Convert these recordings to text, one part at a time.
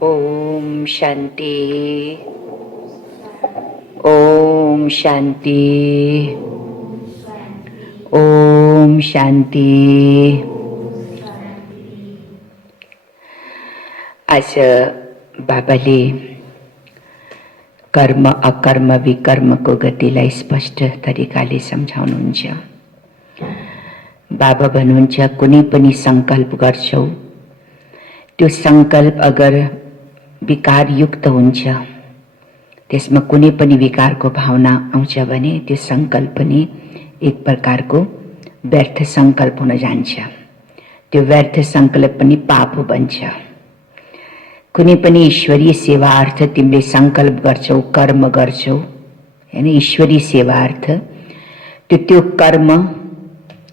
ओम शांति। ओम शांति। ओम शांति। आज बाबाले कर्म अकर्म विकर्मको गतिलाई स्पष्ट तरिकाले सम्झाउनुहुन्छ। बाबा भन्नुहुन्छ कुनै पनि संकल्प गर्छौ, त्यो संकल्प अगर विकारयुक्त हुन्छ, त्यसमा कुनै पनि विकारको भावना आउँछ भने त्यो संकल्प पनि एक प्रकारको व्यर्थ संकल्प हुन जान्छ। त्यो व्यर्थ संकल्प पनि पाप बन्छ। कुनै पनि ईश्वरीय सेवार्थ तिमीले संकल्प गर्छौ, कर्म गर्छौ हैन, ईश्वरीय सेवार्थ, त्यो कर्म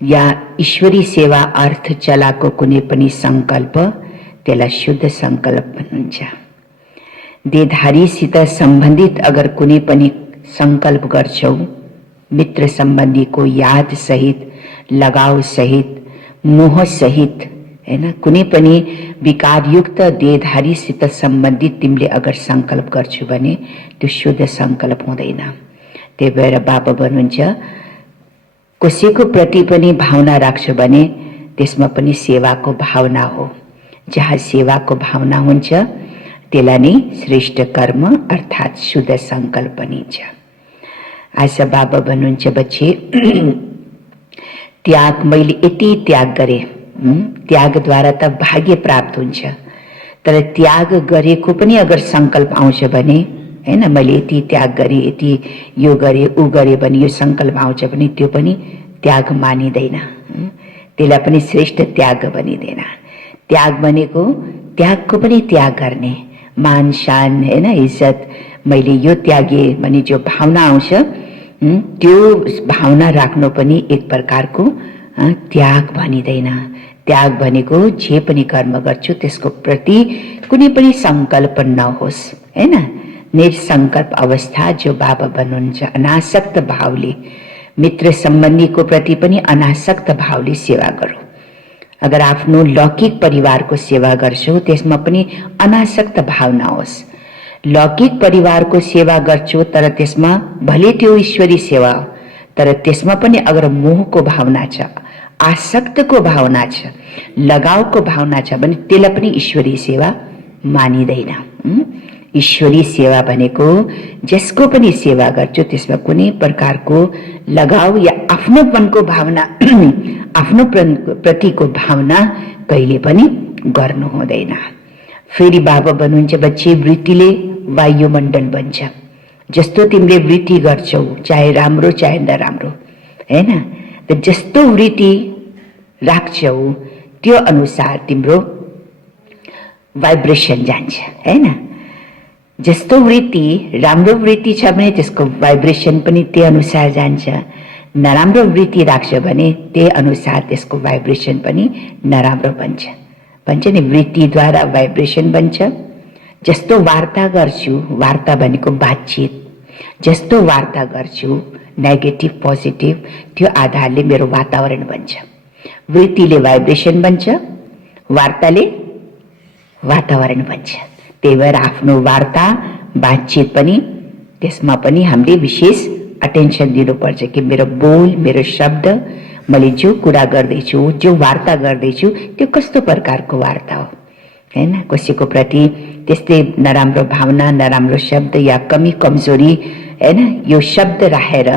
या ईश्वरीय सेवा अर्थ चलाको कुनै पनि संकल्प त्यसलाई शुद्ध संकल्प भन्नुहुन्छ। देहधारीसित सम्बन्धित अगर कुनै पनि संकल्प गर्छौ, मित्र सम्बन्धीको याद सहित, लगाव सहित, मोह सहित हैन, कुनै पनि विकारयुक्त देहधारीसित सम्बन्धित तिमीले अगर संकल्प गर्छौ भने त्यो शुद्ध संकल्प हुँदैन। त्यही भएर बाबा भन्नुहुन्छ कसैको प्रति पनि भावना राख्छौ भने त्यसमा पनि सेवाको भावना हो। जहाँ सेवाको भावना हुन्छ त्यसलाई नै श्रेष्ठ कर्म अर्थात शुद्ध संकल्प भनिन्छ। आज बाबा भन्नुहुन्छ बच्चे त्याग, मैले यति त्याग गरे, त्यागद्वारा त भाग्य प्राप्त हुन्छ, तर त्याग गरेको पनि अगर संकल्प आउँछ भने हैन, मैले यति त्याग गरे, यति यो गरे उ गरे भने यो संकल्प आउँछ भने त्यो पनि त्याग मानिँदैन, त्यसलाई पनि श्रेष्ठ त्याग भनिँदैन। त्याग भनेको त्यागको पनि त्याग गर्ने, मान शान हैन, इज्जत, मैले यो त्यागे भने जो भावना आउँछ त्यो भावना राख्नु पनि एक प्रकारको त्याग भनिँदैन। त्याग भनेको जे पनि कर्म गर्छु त्यसको प्रति कुनै पनि संकल्प नहोस् हैन, निसंकल्प अवस्था जो बाबा भन्नुहुन्छ। अनासक्त भावले मित्र सम्बन्धीको प्रति पनि अनासक्त भावले सेवा गरौँ। अगर आफ्नो लौकिक परिवारको सेवा गर्छौ त्यसमा पनि अनासक्त भावना होस्। लौकिक परिवारको सेवा गर्छौ तर त्यसमा भले त्यो ईश्वरी सेवा हो, तर त्यसमा पनि अगर मोहको भावना छ, आसक्तको भावना छ, लगावको भावना छ भने त्यसलाई पनि ईश्वरी सेवा मानिँदैन। ईश्वरी सेवा भनेको जसको पनि सेवा गर्छु त्यसमा कुनै प्रकारको लगाव या आफ्नोपनको भावना आफ्नो प्रतिको भावना कहिले पनि गर्नु हुँदैन। फेरि बाबा भन्नुहुन्छ बच्चे वृत्तिले वायुमण्डल बन्छ। जस्तो तिमीले वृत्ति गर्छौ चाहे राम्रो चाहे नराम्रो हैन, त जस्तो वृत्ति राख्छौ त्यो अनुसार तिम्रो भाइब्रेसन जान्छ हैन। जस्तो वृत्ति राम्रो वृत्ति छ भने त्यसको भाइब्रेसन पनि त्यही अनुसार जान्छ, नराम्रो वृत्ति राख्छ भने त्यही अनुसार त्यसको भाइब्रेसन पनि नराम्रो बन्छ। भन्छ नि वृत्तिद्वारा भाइब्रेसन बन्छ। जस्तो वार्ता गर्छु, वार्ता भनेको बातचित, जस्तो वार्ता गर्छु नेगेटिभ पोजिटिभ त्यो आधारले मेरो वातावरण बन्छ। वृत्तिले भाइब्रेसन बन्छ, वार्ताले वातावरण बन्छ। त्यही भएर आफ्नो वार्ता बातचित पनि त्यसमा पनि हामीले विशेष अटेन्सन दिनुपर्छ कि मेरो बोल, मेरो शब्द, मैले जो कुरा गर्दैछु, जो वार्ता गर्दैछु त्यो कस्तो प्रकारको वार्ता हो हैन। कसैको प्रति त्यस्तै नराम्रो भावना, नराम्रो शब्द या कमी कमजोरी हैन, यो शब्द राखेर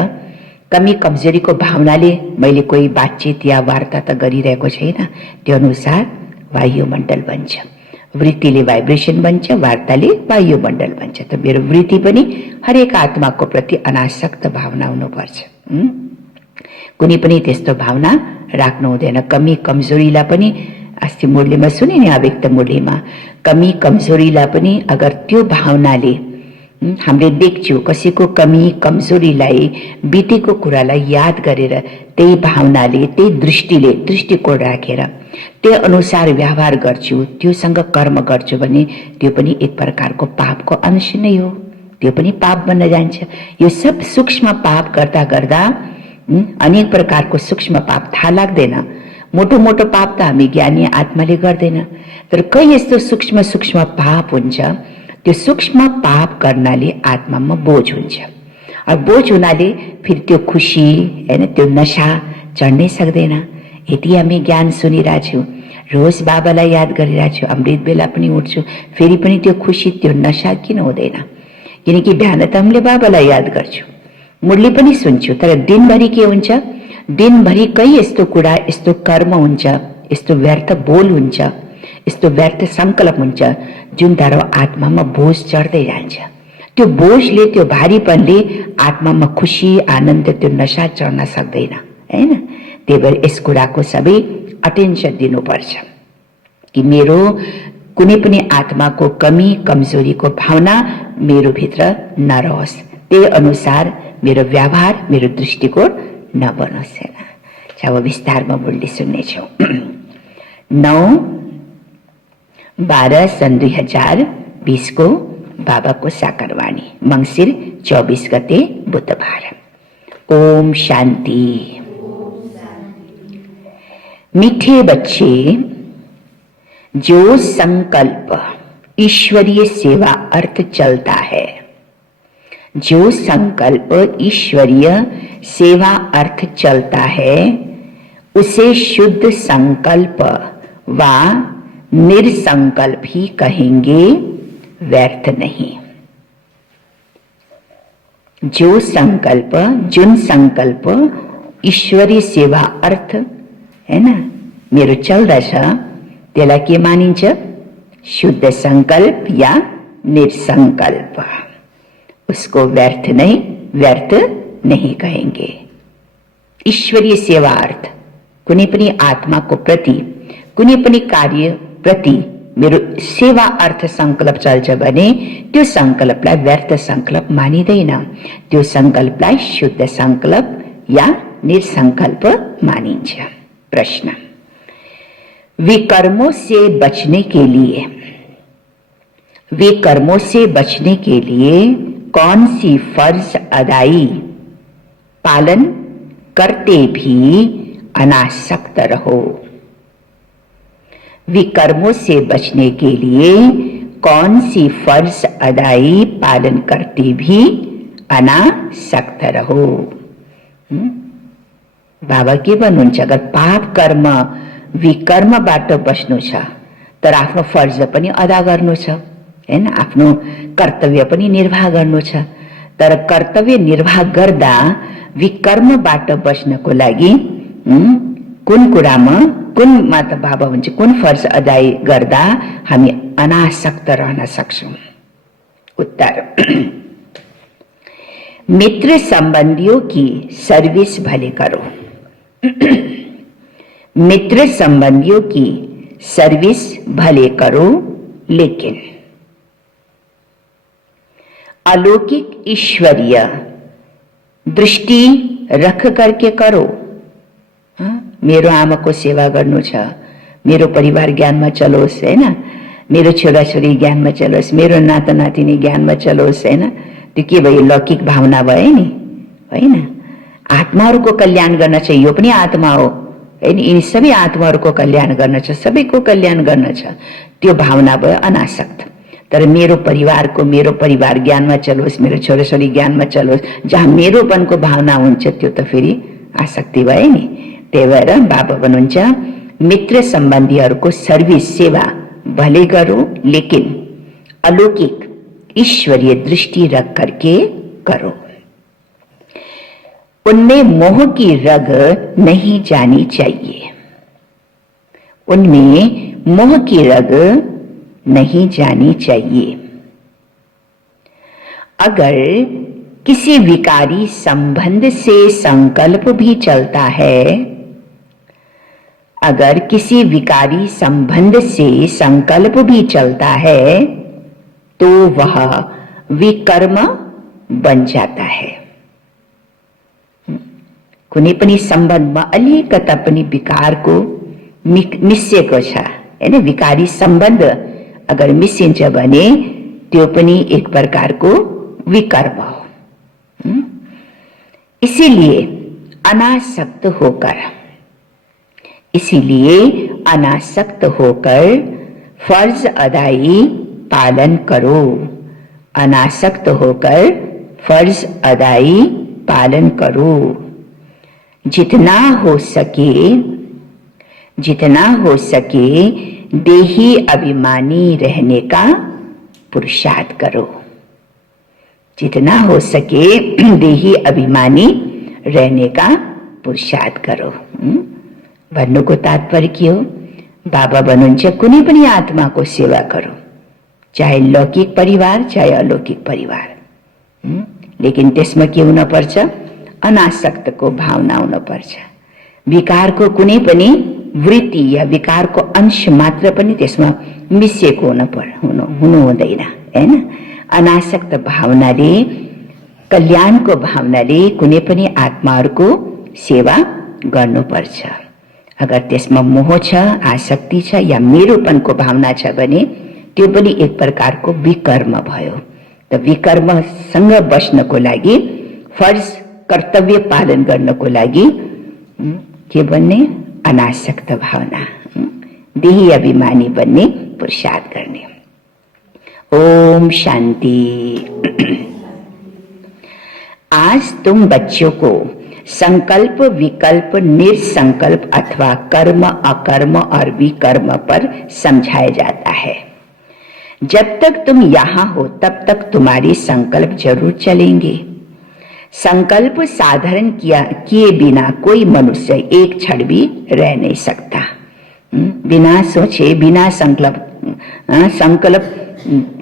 कमी कमजोरीको भावनाले मैले कोही बातचित या वार्ता त गरिरहेको छैन, त्यो अनुसार वायुमण्डल बन्छ। वृत्तिले भाइब्रेसन बन्छ, वार्ताले वायुमण्डल बन्छ। त मेरो वृत्ति पनि हरेक आत्माको प्रति अनासक्त भावना हुनुपर्छ। कुनै पनि त्यस्तो भावना राख्नु हुँदैन। कमी कमजोरीलाई पनि अस्ति मुरलीमा सुने नि, अव्यक्त मुरलीमा, कमी कमजोरीलाई पनि अगर त्यो भावनाले हामीले देख्छौँ कसैको कमी कमजोरीलाई, बितेको कुरालाई याद गरेर त्यही भावनाले, त्यही दृष्टिले, दृष्टिकोण राखेर त्यो अनुसार व्यवहार गर्छु, त्योसँग कर्म गर्छु भने त्यो पनि एक प्रकारको पापको अंश नै हो, त्यो पनि पाप बन्न जान्छ। यो सब सूक्ष्म पाप गर्दा गर्दा अनेक प्रकारको सूक्ष्म पाप थाहा लाग्दैन, मोटो मोटो पाप त हामी ज्ञानी आत्माले गर्दैन, तर कही यस्तो सूक्ष्म सूक्ष्म पाप हुन्छ, त्यो सूक्ष्म पाप गर्नाले आत्मामा बोझ हुन्छ। अब बोझ हुनाले फेरि त्यो खुसी हैन, त्यो नशा चढ्नै सक्दैन। यति हामी ज्ञान सुनिरहेको छौँ, रोज बाबालाई याद गरिरहेको छु, अमृत बेला पनि उठ्छु, फेरि पनि त्यो खुसी त्यो नशा किन हुँदैन? किनकि बिहान त हामीले बाबालाई याद गर्छु, मुरली पनि सुन्छु, तर दिनभरि के हुन्छ? दिनभरि कही यस्तो कुरा, यस्तो कर्म हुन्छ, यस्तो व्यर्थ बोल हुन्छ, यस्तो व्यर्थ संकल्प हुन्छ जुन द्वारा आत्मामा बोझ चढ्दै जान्छ। त्यो बोझले, त्यो भारीपनले आत्मामा खुसी आनन्द त्यो नशा चढ्न सक्दैन हैन। त्यही भएर यस कुराको सबै अटेन्सन दिनुपर्छ कि मेरो कुनै पनि आत्माको कमी कमजोरीको भावना मेरो भित्र नरहोस्, त्यही अनुसार मेरो व्यवहार, मेरो दृष्टिकोण नबनोस् हैन। अब विस्तारमा बोल्दै सुन्नेछौँ। 9/12 सन् 2020 को बाबाको साकारवाणी, मंसिर 24 गते बुधबार। ओम शांति। मीठे बच्चे, जो संकल्प ईश्वरीय सेवा अर्थ चलता है, जो संकल्प ईश्वरीय सेवा अर्थ चलता है, उसे शुद्ध संकल्प व निरसंकल्प ही कहेंगे, व्यर्थ नहीं। जो संकल्प, जुन संकल्प ईश्वरीय सेवा अर्थ हैन मेरो चल्दछ, त्यसलाई के मानिन्छ? शुद्ध संकल्प या निरसंकल्प। उसको व्यर्थ नहीं कहेंगे। ईश्वरीय सेवा अर्थ कुनै पनि आत्माको प्रति, कुनै पनि कार्य प्रति मेरो सेवा अर्थ संकल्प चल्छ भने त्यो संकल्पलाई व्यर्थ संकल्प मानिदैन, त्यो संकल्पलाई शुद्ध संकल्प या निरसंकल्प मानिन्छ। प्रश्न, विकर्मों से बचने के लिए कौन सी फर्ज अदाई पालन करते भी अनासक्त रहो? विकर्मों से बचने के लिए कौन सी फर्ज अदाई पालन करते भी अनासक्त रहो? बाबा के भन्नुहुन्छ? अगर पाप कर्म विकर्मबाट बस्नु छ तर आफ्नो फर्ज पनि अदा गर्नु छ हैन, आफ्नो कर्तव्य पनि निर्वाह गर्नु छ, तर कर्तव्य निर्वाह गर्दा विकर्मबाट बस्नको लागि कुन कुरामा, कुनमा त बाबा भन्छ कुन फर्ज अदाई गर्दा हामी अनासक्त रहन सक्छौं? उत्तर, मित्र संबंधियों की सर्विस भले करो। मित्र संबंधियों की सर्विस भले करो, लेकिन अलौकिक ईश्वरीय दृष्टि रख करके करो। मेरो आमाको सेवा गर्नु छ, मेरो परिवार ज्ञानमा चलोस् हैन, मेरो छोराछोरी ज्ञानमा चलोस्, मेरो नाता नातिनी ज्ञानमा चलोस् हैन। त्यो के भयो? लौकिक भावना भयो नि हैन। आत्माहरूको कल्याण गर्न छ, यो पनि आत्मा हो हैन, यिनी सबै आत्माहरूको कल्याण गर्न छ, सबैको कल्याण गर्न छ, त्यो भावना भयो अनासक्त। तर मेरो परिवार ज्ञानमा चलोस्, मेरो छोराछोरी ज्ञानमा चलोस्, जहाँ मेरोपनको भावना हुन्छ त्यो त फेरि आसक्ति भयो नि। त्यही भएर बाबा भन्नुहुन्छ मित्र सम्बन्धीहरूको सर्भिस सेवा भले करो, लेकिन अलौकिक ईश्वरीय दृष्टि रख करके करो। उनमें मोह की रग नहीं जानी चाहिए, उनमें मोह की रग नहीं जानी चाहिए। अगर किसी विकारी संबंध से संकल्प भी चलता है, अगर किसी विकारी संबंध से संकल्प भी चलता है तो वह विकर्म बन जाता है। कुनै पनि सम्बन्धमा अलिकता पनि विकारको मिसिएको छ हैन, विकारी सम्बन्ध अगर मिसिन्छ भने त्यो पनि एक प्रकारको विकर्म हो। इसीलिए अनासक्त होकर इसीलिए अनासक्त होकर फर्ज अदाई पालन करो। अनासक्त होकर फर्ज अदाई पालन करो। जितना हो सके देही अभिमानी रहने का पुरुषार्थ करो। जितना हो सके देही अभिमानी रहने का पुरुषार्थ करो। भन्नुको तात्पर्य के हो, बाबा भन्नुहुन्छ कुनै पनि आत्माको सेवा करो, चाहे लौकिक परिवार चाहे अलौकिक परिवार। लेकिन त्यसमा के हुन पर्छ? अनासक्तको भावना हुन पर्छ। विकारको कुनै पनि वृत्ति या विकारको अंश मात्र पनि त्यसमा मिसिएको हुनु हुँदैन, हैन? अनासक्त भावनाले, कल्याणको भावनाले कुनै पनि आत्माहरूको सेवा गर्नुपर्छ। अगर त्यसमा मोह छ, आसक्ति छ या मेरोपनको भावना छ भने त्यो पनि एक प्रकारको विकर्म भयो। त विकर्मसँग बस्नको लागि, फर्ज कर्तव्य पालन गर्नको लागि के बन्ने? अनासक्त भावना, देही अभिमानी बन्ने पुरुषार्थ गर्ने। ओम शांति। आज तुम बच्चों को संकल्प, विकल्प, निरसंकल्प अथवा कर्म, अकर्म और विकर्म पर समझाया जाता है। जब तक तुम यहाँ हो तब तक तुम्हारे संकल्प जरूर चलेंगे। संकल्प साधारण किए बिना कोई मनुष्य एक क्षण भी रह नहीं सकता। बिना सोचे, बिना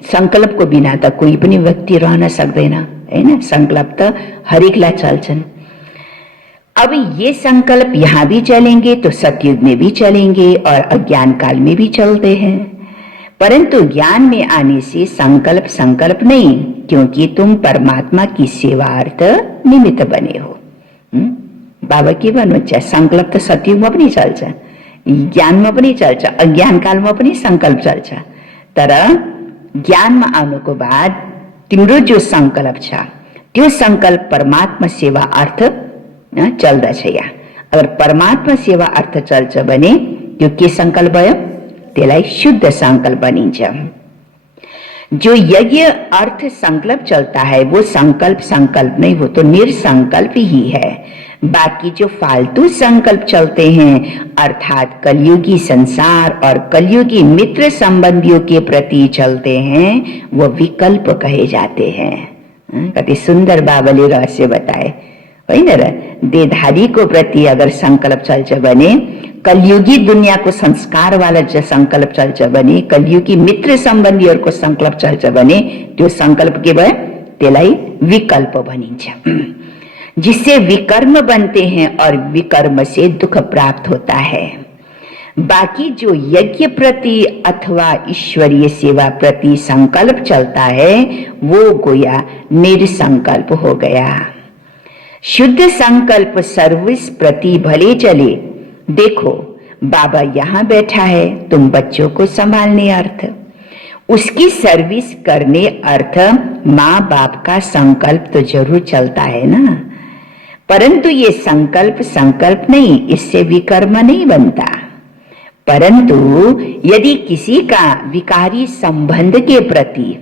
संकल्प को बिना त कोही पनि व्यक्ति रहन सक्दैन, हैन? संकल्प त हरेकलाई चल्छन्। अब ये संकल्प यहाँ भी चलेंगे तो सतयुग में भी चलेंगे और अज्ञान काल में भी चलते हैं। परंतु ज्ञान में आने से संकल्प नहीं, क्योंकि तुम परमात्मा की सेवार्थ निमित्त बने हो। बाबा के भन्नुहुन्छ? संकल्प त सतयुगमा पनि चल्छ, ज्ञानमा पनि चल्छ, अज्ञान कालमा पनि संकल्प चल्छ। तर ज्ञानमा आउनुको बाद तिम्रो जो संकल्प छ त्यो संकल्प परमात्मा सेवा अर्थ चल्दछ। यहाँ अगर परमात्मा सेवा अर्थ चल्छ भने त्यो के संकल्प भयो? त्यसलाई शुद्ध संकल्प भनिन्छ। जो यज्ञ अर्थ संकल्प चलता है वो संकल्प नहीं, वो तो निरसंकल्प ही है। बाकी जो फालतू संकल्प चलते हैं अर्थात कलयुगी संसार और कलयुगी मित्र संबंधियों के प्रति चलते हैं वो विकल्प कहे जाते हैं। कति सुंदर बाबाले रहस्य बताए, होइन र? देहधारीको प्रति अगर संकल्प चल्छ भने, कलयुगी दुनियाँको संस्कारवाला जो संकल्प चल्छ भने, कलयुगी मित्र सम्बन्धीहरूको संकल्प चल्छ भने त्यो संकल्प के भयो? त्यसलाई विकल्प भनिन्छ। जिससे विकर्म बनते हैं और विकर्म से दुख प्राप्त होता है। बाकी जो यज्ञ प्रति अथवा ईश्वरीय सेवा प्रति संकल्प चलता है वो गोया निरसंकल्प हो गया। शुद्ध संकल्प सर्विस प्रति भले चले। देखो बाबा यहाँ बैठा है, तुम बच्चों को संभालने अर्थ, उसकी सर्विस करने अर्थ माँ बाप का संकल्प तो जरूर चलता है ना। परंतु ये संकल्प नहीं, इससे विकर्म नहीं बनता। परंतु यदि किसी का विकारी संबंध के प्रति,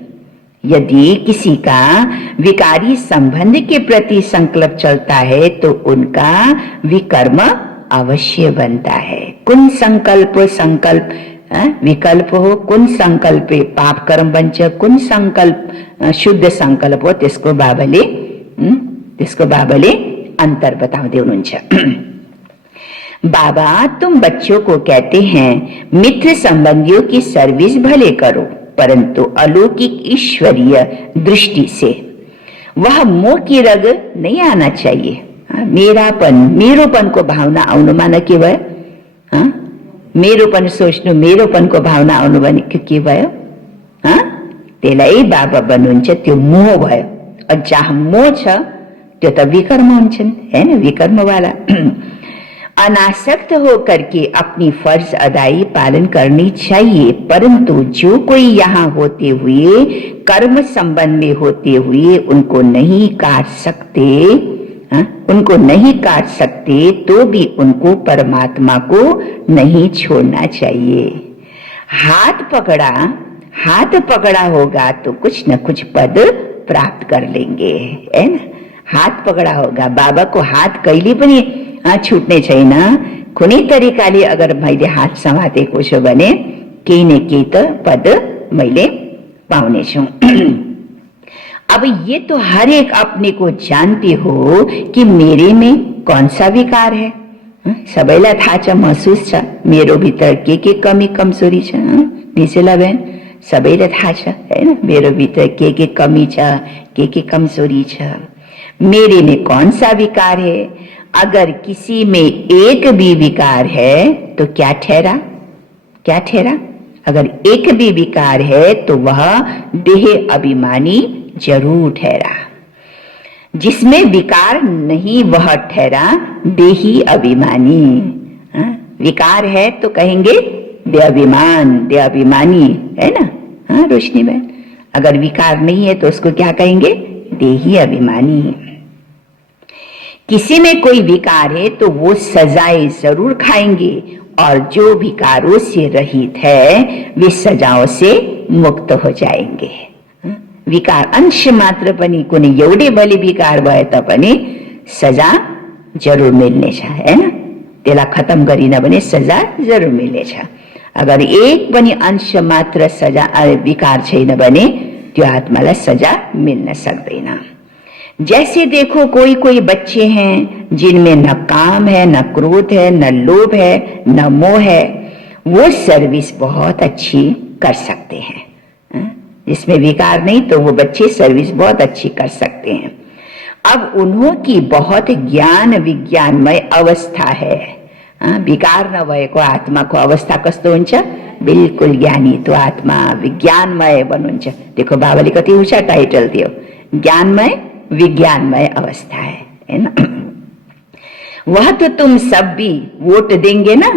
यदि किसी का विकारी संबंध के प्रति संकल्प चलता है तो उनका विकर्म अवश्य बनता है। कुन संकल्प विकल्प हो, कुन संकल्प पाप कर्म बन्छ, कुन संकल्प शुद्ध संकल्प हो, त्यसको बाबाले अंतर बताउँदै हुनुहुन्छ। बाबा तुम बच्चों को कहते हैं मित्र संबंधियों की सर्विस भले करो, परंतु अलौकिक ईश्वरीय दृष्टि से वह मोह की रग नहीं आना चाहिए। मेरोपन को भावना आउनुमा न के भयो? मेरोपन सोच्नु, मेरोपन को भावना आउनु भनेको के भयो? त्यसलाई बाबा भन्नुहुन्छ त्यो मोह भयो। और जहाँ मोह छ त्यो त विकर्म हुन्छन्, हैन? विकर्म वाला। अनासक्त होकर के अपनी फर्ज अदाई पालन करनी चाहिए, परंतु जो कोई यहाँ होते हुए कर्म संबंध में होते हुए उनको नहीं काट सकते, उनको नहीं काट सकते तो भी उनको परमात्मा को नहीं छोड़ना चाहिए। हाथ पकड़ा होगा तो कुछ न कुछ पद प्राप्त कर लेंगे, है ना। हात पकड़ा होगा, बाबाको हात कहिले पनि छुट्ने छैन। कुनै तरिकाले अगर मैले हात समातेको छु भने केही न केही त पद मैले पाउने छु। अब ये तो हर एक अपने को जानते हो कि मेरे में कौन सा विकार है। सबैलाई थाहा छ, महसुस छ मेरो भित्र के कमी कमजोरी छ। निसेला बहन सबैलाई थाहा छ हैन, मेरो भित्र के कमी छ, के कमजोरी छ। मेरे में कौन सा विकार है। अगर किसी में एक भी विकार है तो क्या ठहरा। अगर एक भी विकार है तो वह देह अभिमानी जरूर ठहरा। जिसमें विकार नहीं वह ठहरा देही अभिमानी। विकार है तो कहेंगे देह अभिमानी, है ना। रोशनी बहन, अगर विकार नहीं है तो उसको क्या कहेंगे, देही अभिमानी। किसी में कोई विकार है तो वो सजाएं जरूर खाएंगे और जो विकारों से रहित है वे सजाओं से मुक्त हो जाएंगे। विकार अंश मात्र पनि कुनै एउटै बलि विकार भए तापनि सजा जरूर मिल्नेछ, हैन। त्यसलाई खत्म गरिन भने सजा जरूर मिल्नेछ। अगर एक पनि अंश मात्र सजा विकार छैन भने त्यो आत्मालाई सजा मिल्न सक्दैन। जैसे देखो कोई बच्चे हैं जिनमें न काम है, न क्रोध है, न लोभ है, न मोह है, वो सर्विस बहुत अच्छी कर सकते हैं। जिसमें विकार नहीं तो वो बच्चे सर्विस बहुत अच्छी कर सकते हैं। अब उन्हों की बहुत ज्ञान विज्ञानमय अवस्था है। विकार नभएको आत्माको अवस्था कस्तो हुन्छ, बिल्कुल ज्ञानी तो आत्मा विज्ञानमय बन्नुहुन्छ। देखो बाबाले कति ऊंचा टाइटल दियो, ज्ञानमय विज्ञानमय अवस्था है ना। वह तो तुम सब भी वोट देंगे ना,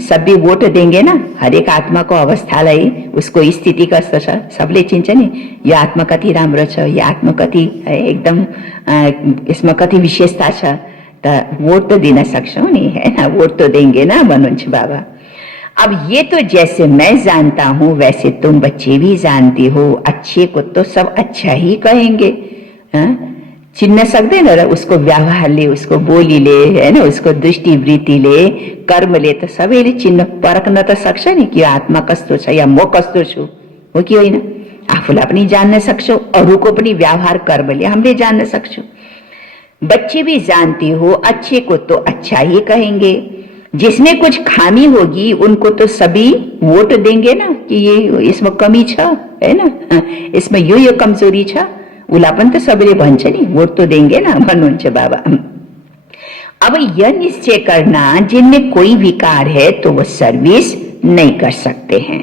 सब भी वोट देंगे ना। हरेक आत्माको अवस्थालाई उसको स्थिति कस्तो छ सबले चिन्छ नि। यो आत्मा कति राम्रो छ, यो आत्मा कति एकदम यसमा कति विशेषता छ, त वोट तो दिन सक्छौं नि, है ना। वोट तो देंगे ना भन्नुहुन्छ बाबा। अब ये तो जैसे मैं जानता हूं वैसे तुम बच्चे भी जानते हो। अच्छे को तो सब अच्छा ही कहेंगे, चिन्न सक्दैन र उसको व्यवहारले, उसको बोलीले, हैन, उसको दृष्टिवृत्तिले, कर्मले त सबैले चिन्न परख्न त सक्छ नि कि आत्मा कस्तो छ या म कस्तो छु, हो कि होइन। आफूलाई पनि जान्न सक्छौ, अरूको पनि व्यवहार कर्मले हामीले जान्न सक्छौं। बच्चे भी जानते हो अच्छे को तो अच्छा ही कहेंगे, जिसमें कुछ खामी होगी उनको तो सभी वोट देंगे ना कि ये इसमें कमी छ, हैन, इसमें यो कमजोरी छ, उसलाई पनि त सबैले भन्छ नि, वोट तो देंगे ना भन्नुहुन्छ बाबा। अब यह निश्चय करना जिनमें कोई विकार है तो वो सर्विस नहीं कर सकते हैं।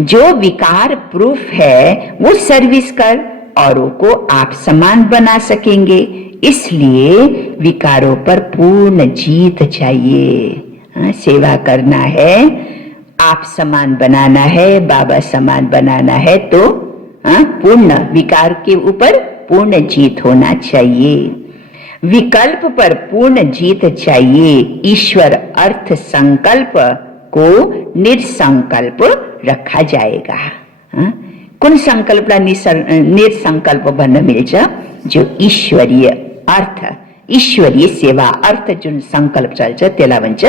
जो विकार प्रूफ है वो सर्विस कर औरों को आप समान बना सकेंगे। इसलिए विकारों पर पूर्ण जीत चाहिए। सेवा करना है, आप समान बनाना है, बाबा समान बनाना है तो पूर्ण विकार के ऊपर पूर्ण जीत होना चाहिए। विकल्प पर पूर्ण जीत चाहिए। ईश्वर अर्थ संकल्प को निरसंकल्प रखा जाएगा। कुन संकल्पलाई निरसंकल्प भन्न मिल्छ, जो ईश्वरीय अर्थ, ईश्वरीय सेवा अर्थ जुन संकल्प चल्छ त्यसलाई भन्छ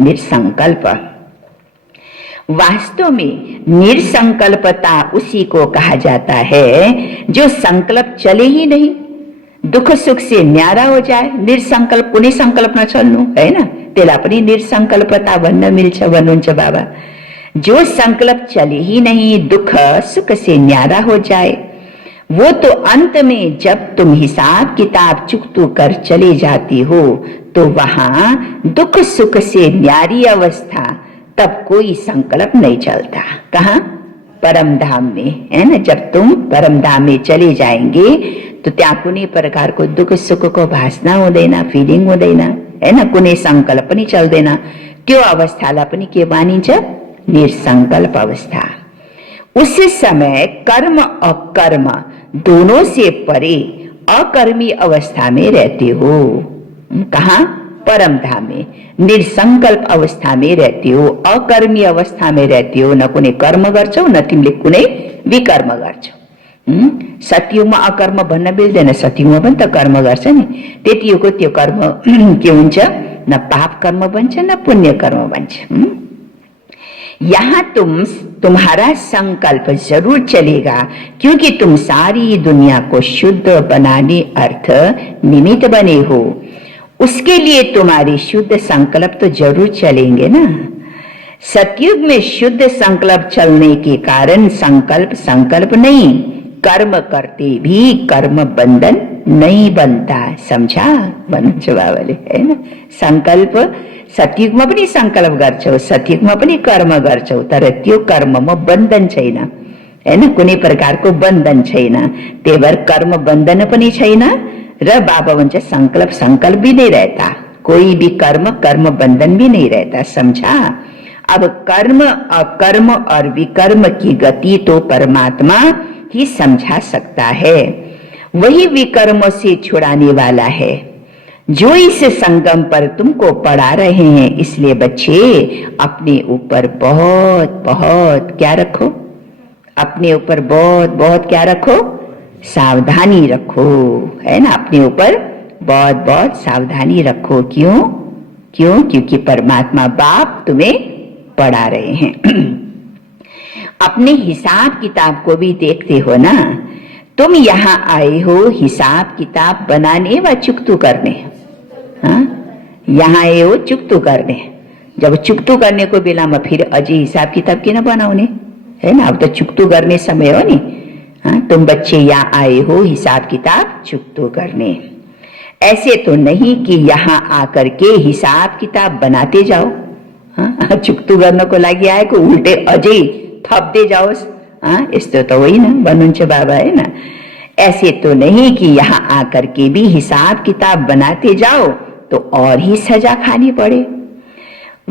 निरसंकल्प। वास्तव में निरसंकल्पता उसी को कहा जाता है जो संकल्प चले ही नहीं, दुख सुख से न्यारा हो जाए। निरसंकल्प कुनै संकल्प नचल्नु, हैन, त्यसलाई पनि निरसंकल्पता भन्न मिल्छ भन्नुहुन्छ बाबा। जो संकल्प चले ही नहीं, दुख सुख से न्यारा हो जाए, वो तो अंत में जब तुम हिसाब किताब चुकतू कर चले जाती हो तो वहां दुख सुख से न्यारी अवस्था, तब कोई संकल्प नहीं चलता। कहाँ? परम धाम में, है ना। जब तुम परम धाम में चले जाएंगे तो त्यहाँ कुनै प्रकारको दुख सुखको भासना हुँदैन, फिलिङ हुँदैन, हैन, कुनै संकल्प पनि चल्दैन। त्यो अवस्थालाई पनि के मानिन्छ? निरसंकल्प अवस्था। उस समय कर्म अकर्म दोनों से परे अकर्मी अवस्था में रहते हो। कहाँ? परम धाम में निर्संकल्प अवस्था में रहते हो, अकर्मी अवस्था में रहते हो। न कुनै कर्म गर्छौ, न तिमीले कुनै विकर्म गर्छौ। सतयुगमा अकर्म भन्न मिल्दैन, सतयुगमा पनि त कर्म गर्छ नि। त्यतिको त्यो कर्म के हुन्छ? न पाप कर्म बन्छ न पुण्य कर्म बन्छ। यहाँ तुम्हारा संकल्प जरूर चलेगा, क्योंकि तुम सारी दुनिया को शुद्ध बनाने अर्थ निमित्त बने हो। उसके लिए तुम्हारे शुद्ध संकल्प तो जरूर चलेंगे ना। सतयुग में शुद्ध संकल्प चलने के कारण संकल्प नहीं, कर्म करते भी कर्म बंधन नहीं बनता। समझा भन्नुहुन्छ बाबाले, हैन? संकल्प सतयुगमा पनि संकल्प गर्छौ, सतयुगमा पनि कर्म गर्छौ, तर त्यो कर्ममा बन्धन छैन, हैन? कुनै प्रकारको बन्धन छैन। त्यही भएर कर्म बन्धन पनि छैन र बाबा भन्छ संकल्प भी नहीं रहता, कोई भी कर्म बंधन भी नहीं रहता। समझा? अब कर्म अकर्म और विकर्म की गति तो परमात्मा ही समझा सकता है, वही विकर्मों से छुड़ाने वाला है, जो इस संगम पर तुमको पढ़ा रहे हैं। इसलिए बच्चे अपने ऊपर बहुत बहुत क्या रखो? अपने ऊपर बहुत बहुत क्या रखो? सावधानी रखो, है ना? अपने ऊपर बहुत बहुत सावधानी रखो। क्यों? क्योंकि परमात्मा बाप तुम्हें पढ़ा रहे हैं। अपने हिसाब किताब को भी देखते हो ना। तुम यहाँ आए हो हिसाब किताब बनाने व चुकतू करने। हाँ, यहाँ आए हो चुकतू करने। जब चुकतू करने को बेलामा फिर अझै हिसाब किताब किन बनाउने, है ना? अब तो चुकतू करने समय हो नि। हाँ, तुम बच्चे यहाँ आए हो हिसाब किताब चुकतू करने। ऐसे तो नहीं कि यहाँ आकर के हिसाब किताब बनाते जाओ। हाँ, चुकतू गर्नको लागि आएको उल्टे अझै थप्दै जाओस्। हाँ, यस्तो त होइन भन्नुहुन्छ बाबा, है ना? ऐसे तो नहीं कि यहाँ आकर के भी हिसाब किताब बनाते जाओ तो और ही सजा खानी पड़े।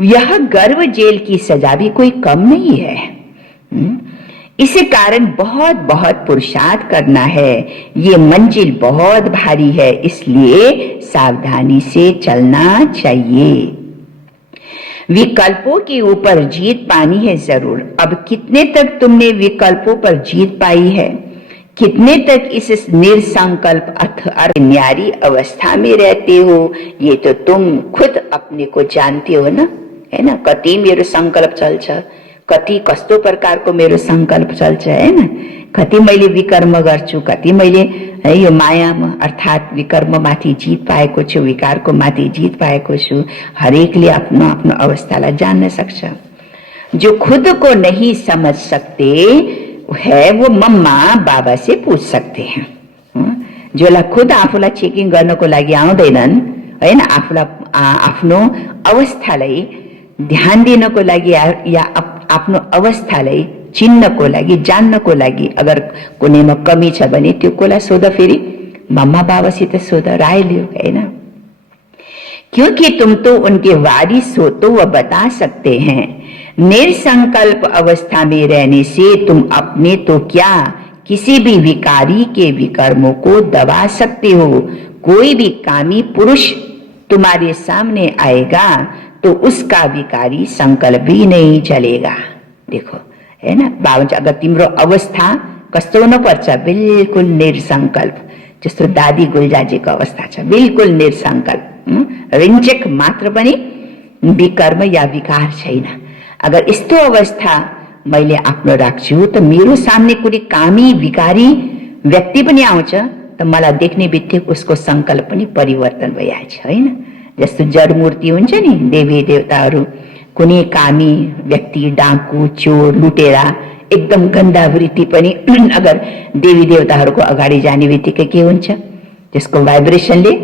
यह गर्व जेल की सजा भी कोई कम नहीं है। इसी कारण बहुत बहुत पुरुषार्थ करना है। ये मंजिल बहुत भारी है, इसलिए सावधानी से चलना चाहिए। विकल्पों के ऊपर जीत पानी है जरूर। अब कितने तक तुमने विकल्पों पर जीत पाई है? कितने तक इस निरसंकल्प अर्थ न्यारी अवस्था में रहते हो? ये तो तुम खुद अपने को जानते हो ना, है ना? कति मेरो संकल्प चल्छ, कति कस्तो प्रकारको मेरो संकल्प चल्छ, है ना? कति मैले विकर्म गर्छु, कति मैले है यो माया अर्थात विकर्म माथि जीत पाएको छु, विकारको माथि जीत पाएको छु। हरेकले आफ्नो आफ्नो अवस्थालाई जान्न सक्छ। जो खुद को नहीं समझ सकते है वो मम्मा बाबा से पूछ सकते हैं। जोलाई खुद आफूलाई चेकिङ गर्नको लागि आउँदैनन्, हैन? आफूलाई आफ्नो अवस्थालाई ध्यान दिनको लागि या आफ्नो अवस्थालाई चिन्नको लागि जान्नको लागि अगर कुनैमा कमी छ भने त्यो कोलाई सोध, फेरि मम्मा बाबासित सोध, राय लियो, हैन? क्योंकि तुम तो उनके वारिस हो तो वह बता सकते हैं। निरसंकल्प अवस्था में रहने से तुम अपने तो क्या किसी भी विकारी के विकर्मों को दबा सकते हो। कोई भी कामी पुरुष तुम्हारे सामने आएगा तो उसका विकारी संकल्प भी नहीं चलेगा। देखो, है ना? बाबा अगर तिम्रो अवस्था कस्तो हुन पर्छ? बिल्कुल निरसंकल्प, जस्तो दादी गुल्जाजीको अवस्था छ, बिल्कुल निरसंकल्प, रिञ्चक मात्र पनि विकर्म या विकार छैन। अगर यस्तो अवस्था मैले आफ्नो राख्छु त मेरो सामने कुनै कामी विकारी व्यक्ति पनि आउँछ त मलाई देख्ने बित्तिकै उसको संकल्प पनि परिवर्तन भइहाल्छ, हैन? जस्तो जड मूर्ति हुन्छ नि, देवी देवताहरू, कुनै कामी व्यक्ति, डाकु, चोर, लुटेरा, एकदम गन्दा वृत्ति पनि अगर देवी देवताहरूको अगाडि जाने बित्तिकै के हुन्छ? त्यसको भाइब्रेसनले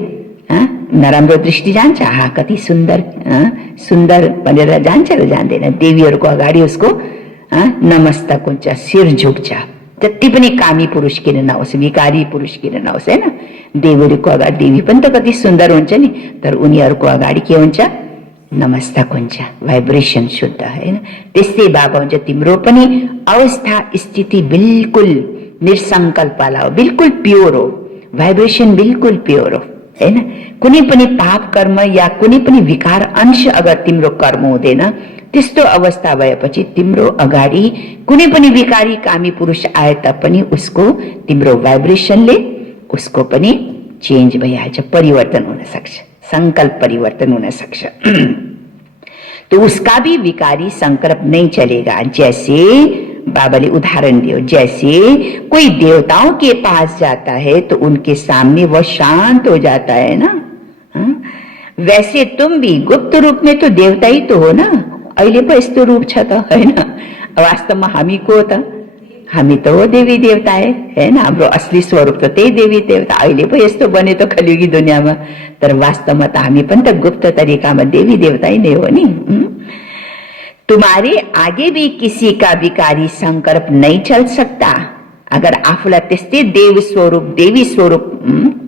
नराम्रो दृष्टि जान्छ। आहा कति सुन्दर सुन्दर भनेर जान्छ र जान्दैन? देवीहरूको अगाडि उसको नमस्तक हुन्छ, शिर झुक्छ। जति पनि कामी पुरुष किन नहोस्, विकारी पुरुष किन नहोस्, हैन? देवीहरूको अगाडि, देवी पनि त कति सुन्दर हुन्छ नि, तर उनीहरूको अगाडि के हुन्छ? नमस्तक हुन्छ, भाइब्रेसन शुद्ध, हैन? त्यस्तै बाबा हुन्छ तिम्रो पनि अवस्था स्थिति बिल्कुल निरसंकल्प वाला हो, बिल्कुल प्योर हो। भाइब्रेसन बिल्कुल प्योर हो, हैन। कुनै पनि पाप कर्म या कुनै पनि विकार अंश अगर तिम्रो कर्म हुँदैन, त्यस्तो अवस्था भएपछि तिम्रो अगाडि कुनै पनि विकारी कामी पुरुष आए तापनि उसको तिम्रो भाइब्रेसनले उसको पनि चेन्ज भइहाल्छ, परिवर्तन हुन सक्छ, संकल्प परिवर्तन हुन सक्छ। तो उसका भी विकारी संकल्प नहीं चलेगा। जैसे बाबा ने उदाहरण दिया, जैसे कोई देवताओं के पास जाता है तो उनके सामने वह शांत हो जाता है ना, वैसे तुम भी गुप्त रूप में तो देवता ही तो हो ना। अहिले पो यस्तो रूप छ त, हैन। वास्तवमा हामी को त, हामी त हो देवी देवता हैन। हाम्रो असली स्वरूप त त्यही देवी देवता। अहिले पो यस्तो बने त कलियुगी दुनियाँमा, तर वास्तवमा त हामी पनि त गुप्त तरिकामा देवी देवता नै हो नि। तुम्हारे आगे भी किसी का विकारी संकल्प नहीं चल सकता। अगर आफूलाई त्यस्तै देव स्वरूप देवी स्वरूप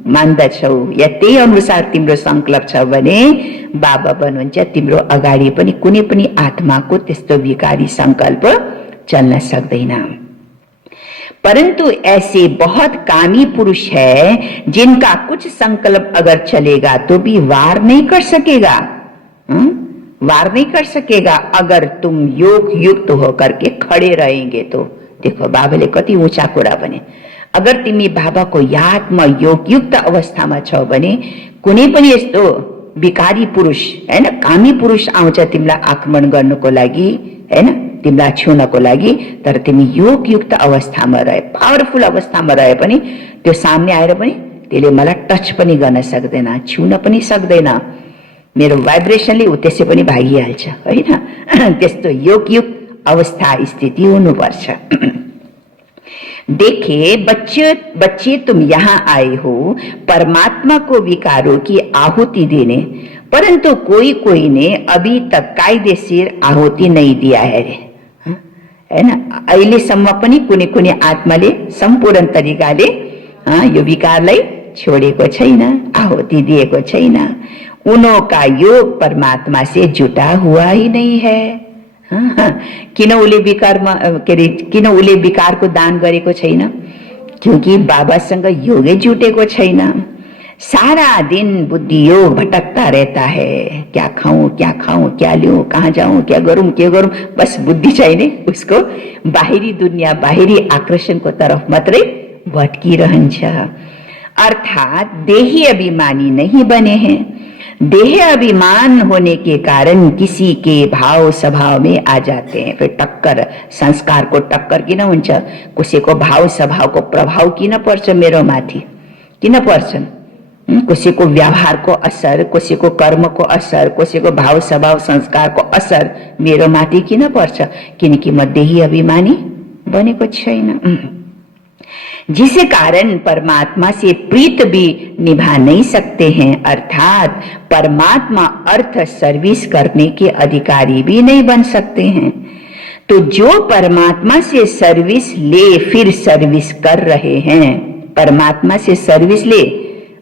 मान्दछौ या त्यही अनुसार तिम्रो संकल्प छ भने बाबा भन्नुहुन्छ तिम्रो अगाडि पनि कुनै पनि आत्माको त्यस्तो विकारी संकल्प चल्न सक्दैन। परंतु ऐसे बहुत कामी पुरुष है जिनका कुछ संकल्प अगर चलेगा तो भी वार नहीं कर सकेगा, वार नहीं कर सकेगा अगर तुम योग युक्त होकर के खड़े रहेंगे तो। देखो बाबाले कति ऊंचा कुरा भने, अगर तिमी बाबाको यादमा योग युक्त अवस्थामा छौ भने कुनै पनि यस्तो विकारी पुरुष हैन, कामी पुरुष आउँछ तिमीलाई आक्रमण गर्नको लागि हैन, तिमीलाई छुनको लागि, तर तिमी योग युक्त अवस्थामा रहे, पावरफुल अवस्थामा रहे पनि त्यो सामने आएर पनि त्यसले मलाई टच पनि गर्न सक्दैन, छुन पनि सक्दैन। मेरो भाइब्रेसनले उ त्यसै पनि भागिहाल्छ, हैन। त्यस्तो योग युक्त अवस्था स्थिति हुनुपर्छ। देखिए बच्चे तुम यहाँ आए हो परमात्मा को विकारों की आहुति देने, परंतु कोई कोई ने अभी तक कायदेशीर आहुति नहीं दिया है रे, हैन। अहिलेसम्म पनि कुनै कुनै आत्माले सम्पूर्ण तरिकाले यो विकारलाई छोडेको छैन, आहुति दिएको छैन। उनों का योग परमात्मा से जुटा हुआ ही नहीं है। किन उले विकारमा किन उले विकारको दान गरेको छैन? क्योंकि बाबासँग योगै जुटेको छैन। सारा दिन बुद्धि योग भटकता रहता है, क्या खाऊं क्या लूं, कहाँ जाऊं, क्या करूं, बस बुद्धि चाहिए उसको बाहिरी दुनिया बाहिरी आकर्षणको तरफ मात्रै भटकिरहन्छ। अर्थात देही अभिमानी नहीं बने हैं। देह अभिमान होने के कारण किसी के भाव स्वभाव में आ जाते हैं। फिर टक्कर, संस्कार को टक्कर किन हुन्छ? कसैको भाव स्वभावको प्रभाव किन पर्छ मेरो माथि, किन पर्छ? कसैको व्यवहारको असर, कसैको कर्मको असर, कसैको भाव स्वभाव संस्कारको असर मेरो माथि किन पर्छ? किनकि म देही अभिमानी बनेको छैन। जिस कारण परमात्मा से प्रीत भी निभा नहीं सकते हैं, अर्थात परमात्मा अर्थ सर्विस करने के अधिकारी भी नहीं बन सकते हैं। तो जो परमात्मा से सर्विस ले फिर सर्विस कर रहे हैं, परमात्मा से सर्विस ले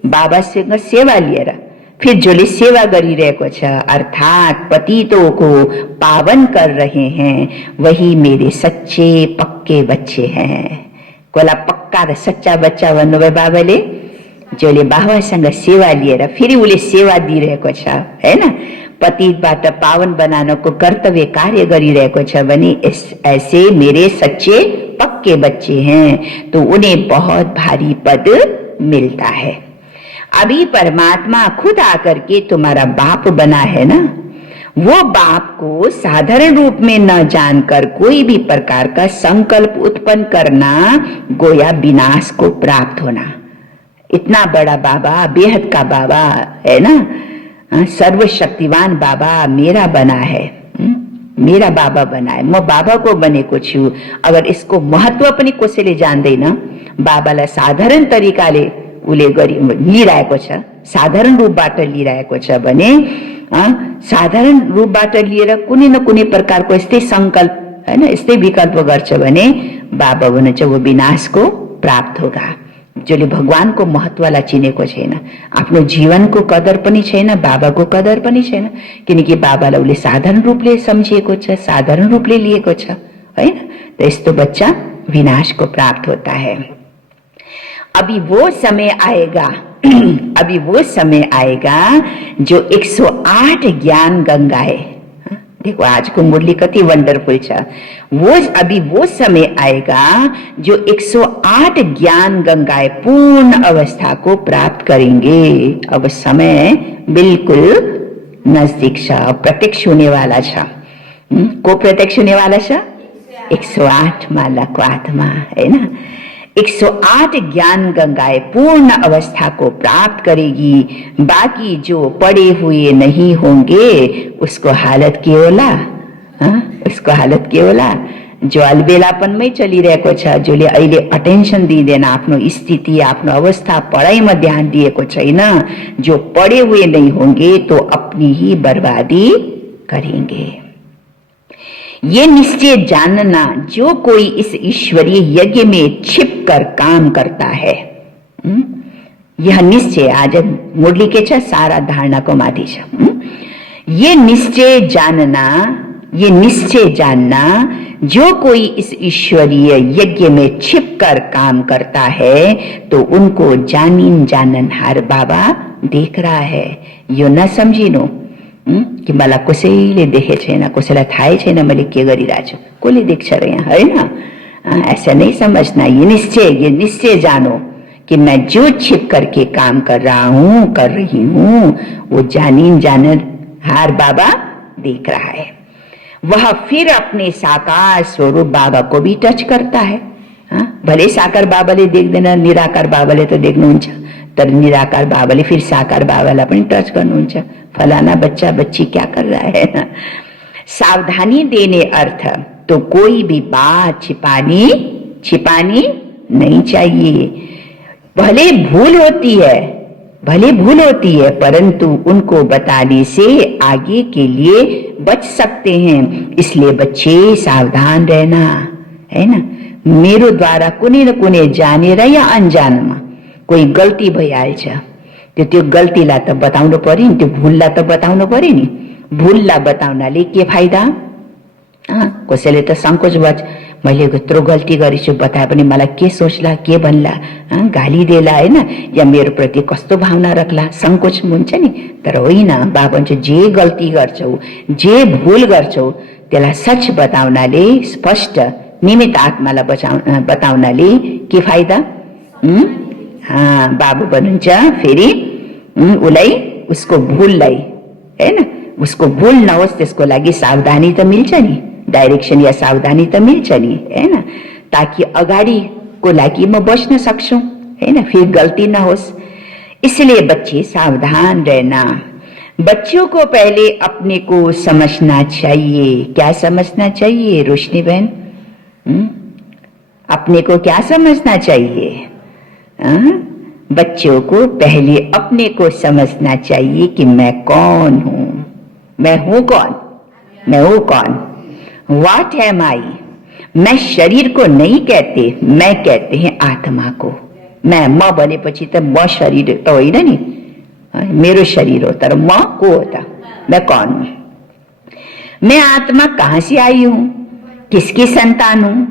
बाबा से सेवा लिएर फिर जसले सेवा गरिरहेको छ, अर्थात पतितों को पावन कर रहे हैं, वही मेरे सच्चे पक्के बच्चे हैं। कोला पक्का र सच्चा बच्चा भन्नुभयो बाबाले, जसले बाबासँग सेवा लिएर फेरि उसले सेवा दिइरहेको छ, हैन। पतितबाट पावन बनाउनको कर्तव्य कार्य गरिरहेको छ भने ऐसे मेरे सच्चे पक्के बच्चे हैं, तो उन्हें बहुत भारी पद मिलता है। अभी परमात्मा खुद आकर के तुम्हारा बाप बना है ना, वो बाप को साधारण रूप में न जानकर कोई भी प्रकार का संकल्प उत्पन्न करना गोया विनाश को प्राप्त होना। इतना बड़ा बाबा, बेहद का बाबा है ना, सर्वशक्तिवान बाबा मेरा बना है, मेरा बाबा बना है, म बाबाको बनेको छु। अगर इसको महत्व पनि कसैले जान्दैन, बाबालाई साधारण तरिकाले उले गरी लिइरहेको छ, साधारण रूपबाट लिइरहेको छ भने, साधारण रूपबाट लिएर कुनै न कुनै प्रकारको यस्तै संकल्प हैन, यस्तै विकल्प गर्छ भने बाबा भन्नुहुन्छ वो विनाशको प्राप्त होगा। जसले भगवानको महत्वलाई चिनेको छैन, आफ्नो जीवनको कदर पनि छैन, बाबाको कदर पनि छैन, किनकि बाबालाई उसले साधारण रूपले सम्झिएको छ, साधारण रूपले लिएको छ, हैन। त यस्तो बच्चा विनाश को प्राप्त होता है। अभी वो समय आएगा अभी वो समय आएगा जो 108 ज्ञान गंगाए, देखो आज को मुरली कति वंडरफुल छ, अभी वो समय आएगा जो 108 ज्ञान गंगाए पूर्ण अवस्था को प्राप्त करेंगे। अब समय बिल्कुल नजदीक छ, प्रत्यक्ष होने वाला छ। को प्रत्यक्ष होने वाला छ? 108 मालाको आत्मा, है ना। 108 ज्ञान गंगाएं पूर्ण अवस्था को प्राप्त करेगी। बाकी जो पड़े हुए नहीं होंगे उसको हालत के होला, उसको हालत के होला जो अलबेलापनमै चलिरहेको छ, जसले अहिले अटेन्सन दिँदैन आफ्नो स्थिति आफ्नो अवस्था पढाइमा ध्यान दिएको छैन, जो पड़े हुए नहीं होंगे तो अपनी ही बर्बादी करेंगे। ये निश्चय जानना, जो कोई इस ईश्वरीय यज्ञ में छिप कर काम करता है, यह निश्चय आज मुरली के छ सारा धारणा को माथि छ। ये निश्चय जानना जो कोई इस ईश्वरीय यज्ञ में छिप कर काम करता है तो उनको जानिन जाननहार बाबा देख रहा है। यो नसम्झिनु कि मलाई कसैले देखे छैन, कसैलाई थाहै छैन मैले के गरिरहेको छु, कसले देख्छ र यहाँ, हैन। ऐसा नहीं समझना। ये निश्चय जानो कि मैं जो छिप करके काम कर रही हूँ वो जानिन जाननहार बाबा देख रहा है। वह फिर अपने साकार स्वरूप बाबा को भी टच करता है। भले साकार बाबाले देख्दैन, निराकार बाबाले त देख्नुहुन्छ, तर निराकार बाबाले फिर साकार बाबालाई पनि टच गर्नुहुन्छ। फलाना बच्चा बच्ची क्या कर रहा है ना। सावधानी देने अर्थ तो कोई भी बात छिपानी नहीं चाहिए। भले भूल होती है परंतु उनको बताने से आगे के लिए बच सकते हैं। इसलिए बच्चे सावधान रहना, है ना। मेरो द्वारा कुनै न कुनै जानेर या अनजानमा कोही गल्ती भइहाल्छ, त्यो गल्तीलाई त बताउनु पर्यो नि, त्यो भूललाई त बताउनु पर्यो नि। भूललाई बताउनाले के फाइदा? कसैले त संकोच भन्छ, मैले यत्रो गल्ती गरेछु, बताए पनि मलाई के सोच्ला, के भन्ला, गाली देला, हैन, या मेरो प्रति कस्तो भावना राख्ला, संकोच हुन्छ नि। तर होइन, बाबा भन्छ जे गल्ती गर्छौ, जे भूल गर्छौ त्यसलाई सच बताउनाले, स्पष्ट निमित्त आत्मालाई बताउनाले के फाइदा? बाबु भन्नुहुन्छ फेरि उसलाई, उसको भूललाई, हैन, उसको भूल नहोस् त्यसको लागि सावधानी त मिल्छ नि, डाइरेक्सन या सावधानी त मिल्छ नि, हैन, ताकि अगाडिको लागि म बच्न सक्छु, हैन, फिर गल्ती नहोस्। इसलिए बच्चे सावधान रहना। बच्चों को पहले अपने को समझना चाहिए। क्या समझना चाहिए रोशनी बहन? अपने को क्या समझना चाहिए? बच्चों को पहले अपने को समझना चाहिए कि मैं कौन हूं, मैं हूं कौन, व्हाट एम आई। मैं शरीर को नहीं कहते, मैं कहते हैं आत्मा को। मैं म भनेपछि त म शरीर त होइन नि, मेरो शरीर हो, तर म को हो त? मैं कौन हूं? मैं आत्मा कहां से आई हूं, किसकी संतान हूं?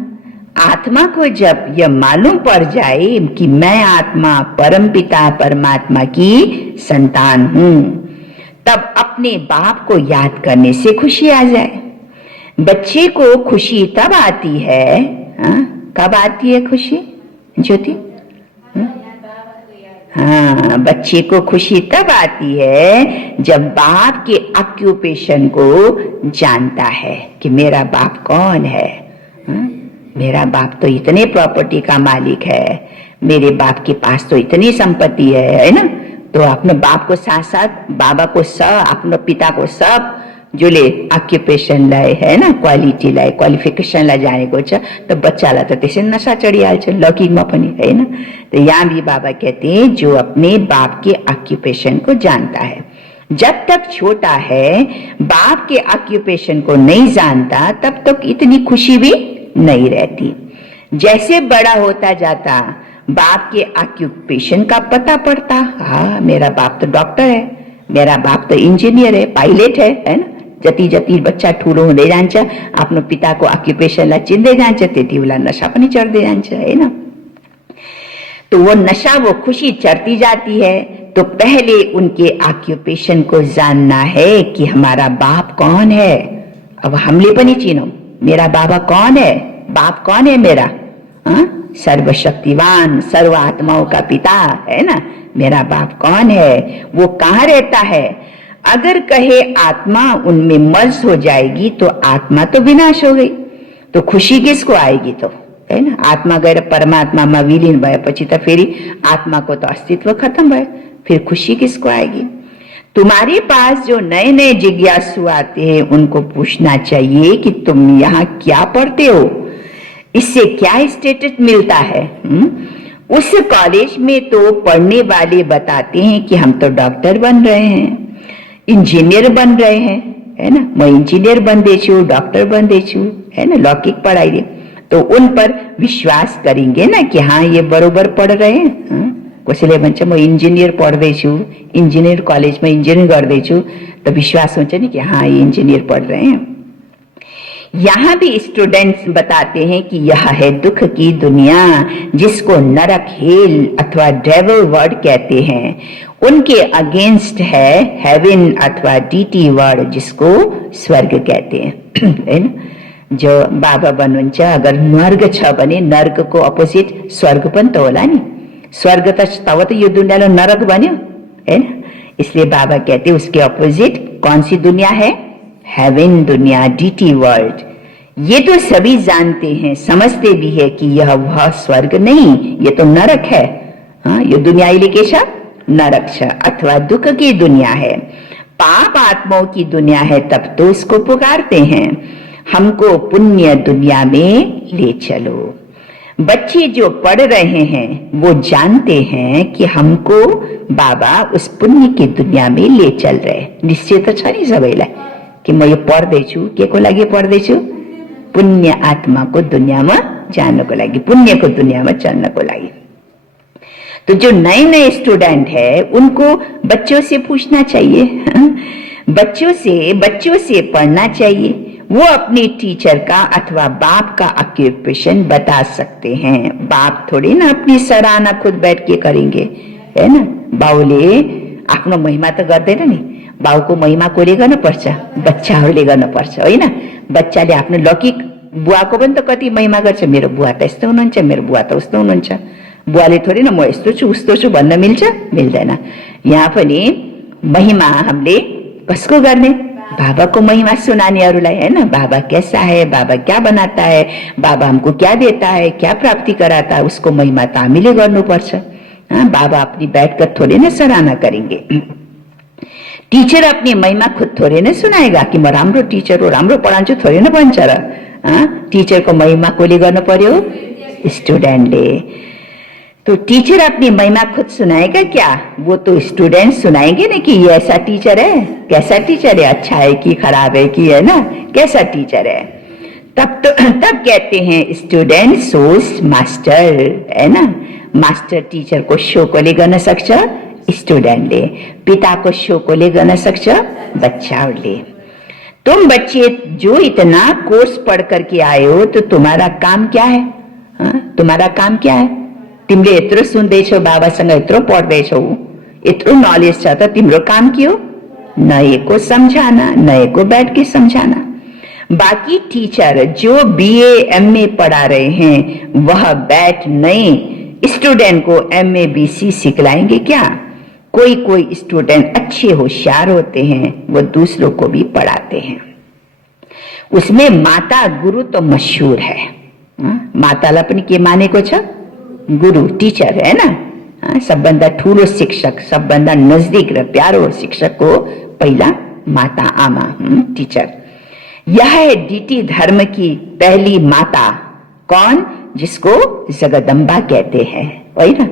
आत्मा को जब यह मालूम पड़ जाए कि मैं आत्मा परमपिता परमात्मा की संतान हूं, तब अपने बाप को याद करने से खुशी आ जाए। बच्चे को खुशी तब आती है, कब आती है खुशी ज्योति? बच्चे को खुशी तब आती है जब बाप के ऑक्यूपेशन को जानता है कि मेरा बाप कौन है। मेरा बाप तो इतने प्रॉपर्टी का मालिक है, मेरे बाप के पास तो इतनी संपत्ति है ना। तो अपने बाप को साथ साथ बाबा को अपने पिता को सब जसले ऑक्युपेसनलाई, है ना, क्वालिटीलाई, क्वालिफिकेसनलाई जानेको छ, तो बच्चालाई त त्यसै नशा चढिहाल्छ लौकिकमा पनि, हैन। तो यहाँ भी बाबा कहते हैं जो अपने बाप के ऑक्युपेशन को जानता है। जब तक छोटा है बाप के ऑक्युपेशन को नहीं जानता तब तक इतनी खुशी भी नहीं रहती। जैसे बड़ा होता जाता बाप के ऑक्युपेशन का पता पड़ता, हाँ मेरा बाप तो डॉक्टर है, मेरा बाप तो इंजीनियर है, पाइलट है ना। जति जति बच्चा ठुलो हुँदै जान्छ आफ्नो पिताको ऑक्युपेसनलाई चिन्दै जान्छ, त्यति बेला नशा पनि चढ्दै जान्छ, हैन। तो वो नशा, वो खुशी चढ़ती जाती है। तो पहले उनके ऑक्यूपेशन को जानना है कि हमारा बाप कौन है। अब हमले पनि चिनौ, मेरा बाबा कौन है, बाप कौन है मेरा, सर्वशक्तिवान सर्व आत्माओं का पिता है ना, मेरा बाप कौन है, वो कहाँ रहता है। अगर कहे आत्मा उनमें मर्ज हो जाएगी तो आत्मा तो विनाश हो गई, तो खुशी किसको आएगी, तो है ना। आत्मा गएर परमात्मामा विलीन भएपछि त फेरि आत्माको त अस्तित्व खत्म भयो, फिर खुशी किसको आएगी। तुम्हारे पास जो नए नए जिज्ञासु आते हैं उनको पूछना चाहिए कि तुम यहाँ क्या पढ़ते हो, इससे क्या स्टेटस मिलता है। उस कॉलेज में तो पढ़ने वाले बताते हैं कि हम तो डॉक्टर बन रहे हैं, इंजीनियर बन रहे हैं, है ना, म इंजीनियर बन्दैछु, डॉक्टर बन्दैछु, है ना, लौकिक पढ़ाई, तो उन पर विश्वास करेंगे ना कि हाँ ये बरोबर पढ़ रहे हैं। कसैले भन्छ म इंजीनियर पढ्दैछु, इंजीनियर कॉलेजमा इंजीनियर गर्दैछु, तो विश्वास हुन्छ नि कि हाँ ये इंजीनियर पढ़ रहे हैं। यहाँ भी स्टूडेंट्स बताते हैं कि यह है दुख की दुनिया, जिसको नरक, हेल अथवा डेविल वर्ड कहते हैं। उनके अगेंस्ट है हेवन अथवा डीटी वर्ड, जिसको स्वर्ग कहते हैं, है ना। जो बाबा भन्नुहुन्छ अगर नर्क छ भने नर्कको अपोजिट स्वर्ग पनि त होला नि। स्वर्ग त तब त यो दुनियाँले नरक बन्यो, है ना। इसलिए बाबा कहते हैं उसके अपोजिट कौन सी दुनिया है, हेवन दुनिया, डीटी वर्ल्ड। ये तो सभी जानते हैं, समझते भी है कि यह वह स्वर्ग नहीं, ये तो नरक है। हाँ, यो दुनिया अहिले के छ, नरक छ अथवा दुख की दुनिया है, पाप आत्माओं की दुनिया है, तब तो इसको पुकारते हैं हमको पुण्य दुनिया में ले चलो। बच्चे जो पढ़ रहे हैं वो जानते हैं कि हमको बाबा उस पुण्य की दुनिया में ले चल रहे। निश्चय तो छ नि सबैलाई कि म यो पढ्दैछु, के को लागि पढ्दैछु, पुण्य आत्माको दुनियामा जानको लागि, पुण्यको दुनियामा चल्नको लागि। तो जो नए नए स्टूडेंट है उनको बच्चों से पूछना चाहिए, बच्चों से पढ़ना चाहिए। वो अपने टीचर का अथवा बाप का ऑक्यूपेशन बता सकते हैं। बाप थोड़ी ना अपनी सराहना खुद बैठ के करेंगे, है ना। बाउले आफ्नो महिमा त गर्दैन नि, बाउको महिमा कोले गर्न पर्छ, बच्चाहरूले गर्न पर्छ, होइन। बच्चाले आफ्नो लौकिक बुवाको पनि त कति महिमा गर्छ, मेरो बुवा त यस्तो हुनुहुन्छ, मेरो बुवा त उस्तो हुनुहुन्छ। बुवाले थोड़ी ना म यस्तो छु उस्तो छु भन्न मिल्छ, मिल्दैन। यहाँ पनि महिमा हामीले कसको गर्ने, बाबा को महिमा सुनानेहरूलाई, है ना। बाबा कैसा है, बाबा क्या बनाता है, बाबा हमको क्या देता है, क्या प्राप्ति कराता है, उसको महिमा त हामीले गर्नुपर्छ। बाबा अपनी बैठकर थोड़े ना सराहना करेंगे। टीचर अपनी महिमा खुद थोड़े ना सुनाएगा कि म राम्रो टीचर हो, राम्रो पढाउँछु, थोड़े ना भन्छ र। टीचर को महिमा कोले गर्नु पर्यो, स्टूडेंटले। तो टीचर अपनी महिमा खुद सुनाएगा क्या, वो तो स्टूडेंट सुनाएंगे ना कि ये ऐसा टीचर है, कैसा टीचर है, अच्छा है कि खराब है कि, है ना, कैसा टीचर है। तब कहते हैं स्टूडेंट सोस मास्टर, है ना। मास्टर टीचर को शो कोले गर्न सक्छ, स्टूडेंटले। पिता को शो कोले गर्न सक्छ, बच्चाहरूले। तुम बच्चे जो इतना कोर्स पढ़ करके आए हो, तो तुम्हारा काम क्या है, तुम्हारा काम क्या है। तिमीले यत्रो सुन्दैछौ, बाबासँग यत्रो पढ्दैछौ, यत्रो नलेज छ, त तिम्रो काम के हो, नए को समझाना, नए को बैठ के समझाना। बाकी टीचर जो बीए एमए पढ़ा रहे हैं वह बैठ नए स्टूडेंट को एमए बीसी सिखलाएंगे क्या। कोई स्टूडेंट अच्छे होशियार होते हैं, वो दूसरों को भी पढ़ाते हैं। उसमें माता गुरु तो मशहूर है। मातालाई पनि के मानेको छ, गुरु, टीचर, है ना। सबभन्दा ठूलो शिक्षक, सबभन्दा नजदीक र प्यारो शिक्षक को पहिला माता, आमा, टीचर। यह है डीटी धर्म की पहली माता, कौन, जिसको जगदम्बा कहते हैं, होइन।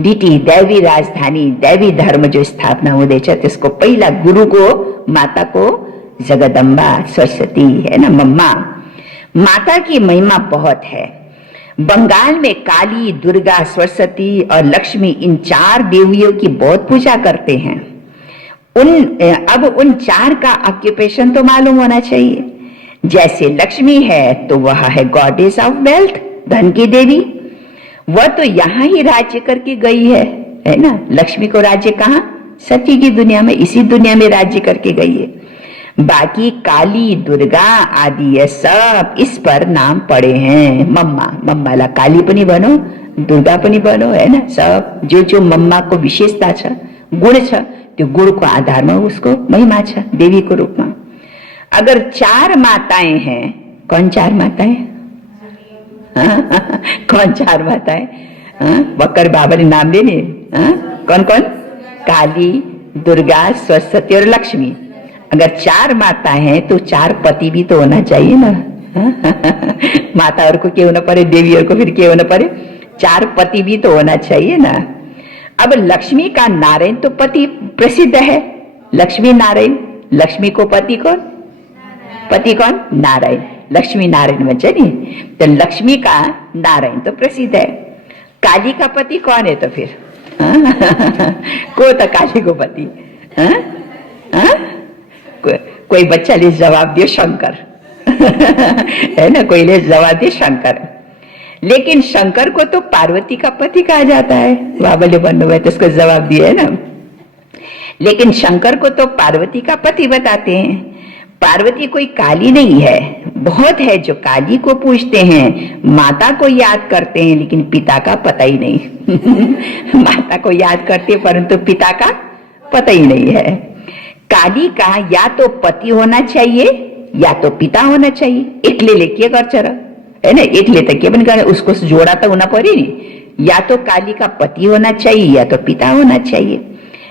डीटी दैवी राजधानी, दैवी धर्म जो स्थापना हुँदैछ त्यसको पहिला गुरु को, माता को जगदम्बा सरस्वती, है ना, मम्मा। माता की महिमा बहुत है। बंगाल में काली, दुर्गा, सरस्वती और लक्ष्मी, इन 4 देवियों की बहुत पूजा करते हैं। अब उन 4 का ऑक्यूपेशन तो मालूम होना चाहिए। जैसे लक्ष्मी है तो वह है गॉडेस ऑफ वेल्थ, धन की देवी। वह तो यहाँ ही राज्य करके गई है ना। लक्ष्मी को राज्य कहाँ? सत्य की दुनिया में, इसी दुनिया में राज्य करके गई है। बाकी काली, दुर्गा आदि ये सब इस पर नाम पड़े हैं। मम्मा, मम्माला काली पनि बनो, दुर्गा पनि बनो, है ना। सब जो जो मम्मा को विशेषता छ, गुण छ, त्यो गुणको आधारमा उसको महिमा छ देवीको रूपमा। अगर 4 माताएं हैं, कौन 4 माताएं? कौन 4 माताएं? बकर बाबा ने नाम लेने, कौन कौन? काली, दुर्गा, सरस्वती और लक्ष्मी। अगर 4 माता हैं तो 4 पति भी तो होना चाहिए ना। माता और को के होना पड़े, देवी और को फिर के होना पड़े, 4 पति भी तो होना चाहिए ना। अब लक्ष्मी का नारायण तो पति प्रसिद्ध है, लक्ष्मी नारायण। लक्ष्मी को पति कौन? पति कौन? नारायण। लक्ष्मी नारायण भन्छ नि, तो लक्ष्मी का नारायण तो प्रसिद्ध है। काली का पति कौन है तो फिर? को तो काली को पति? कोई बच्चाले जवाब दियो शंकर। है ना, कोईले जवाब दियो शंकर। लेकिन शंकर को तो पार्वती का पति कहा जाता है। बाबाले भन्नुभयो त्यसको जवाब दिए है ना। लेकिन शंकर को तो पार्वती का पति बताते हैं। पार्वती कोई काली नहीं है, बहुत है जो काली को पूजते हैं, माता को याद करते हैं, लेकिन पिता का पता ही नहीं। माता को याद करते परंतु पिता का पता ही नहीं है। काली का या तो पति होना चाहिए या तो पिता होना चाहिए। एकले के गर्छ र, है ना, एकले त के पनि गर्ने, उसको जोड़ा तो होना पर्यो नि। या तो काली का पति होना चाहिए या तो पिता होना चाहिए।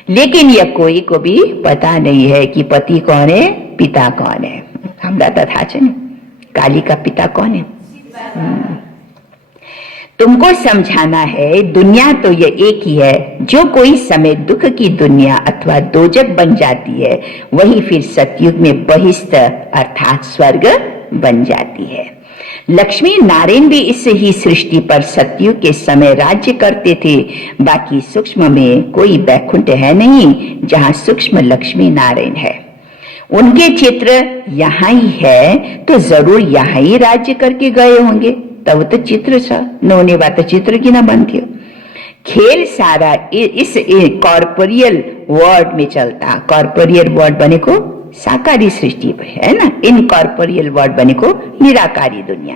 लेकिन यह कोई को भी पता नहीं है कि पति कौन है, पिता कौन है। हामीलाई त थाहा छैन काली का पिता कौन है। तुमको समझाना है दुनिया तो ये एक ही है। जो कोई समय दुख की दुनिया अथवा दोजक बन जाती है, वही फिर सतयुग में बहिष्ठ अर्थात स्वर्ग बन जाती है। लक्ष्मी नारायण भी इस ही सृष्टि पर सतयुग के समय राज्य करते थे। बाकी सूक्ष्म में कोई वैकुंठ है नहीं जहाँ सूक्ष्म लक्ष्मी नारायण है। उनके चित्र यहाँ ही है तो जरूर यहाँ ही राज्य करके गए होंगे, तब तो चित्र छ, नहुने भए त चित्र किन बन्थ्यो। खेल सारा इस कॉर्पोरियल वर्ल्ड में चलता। कॉर्पोरियल वर्ल्ड बनेको साकारी सृष्टि है ना, इनकॉर्पोरियल वर्ल्ड बनेको निराकारी दुनिया।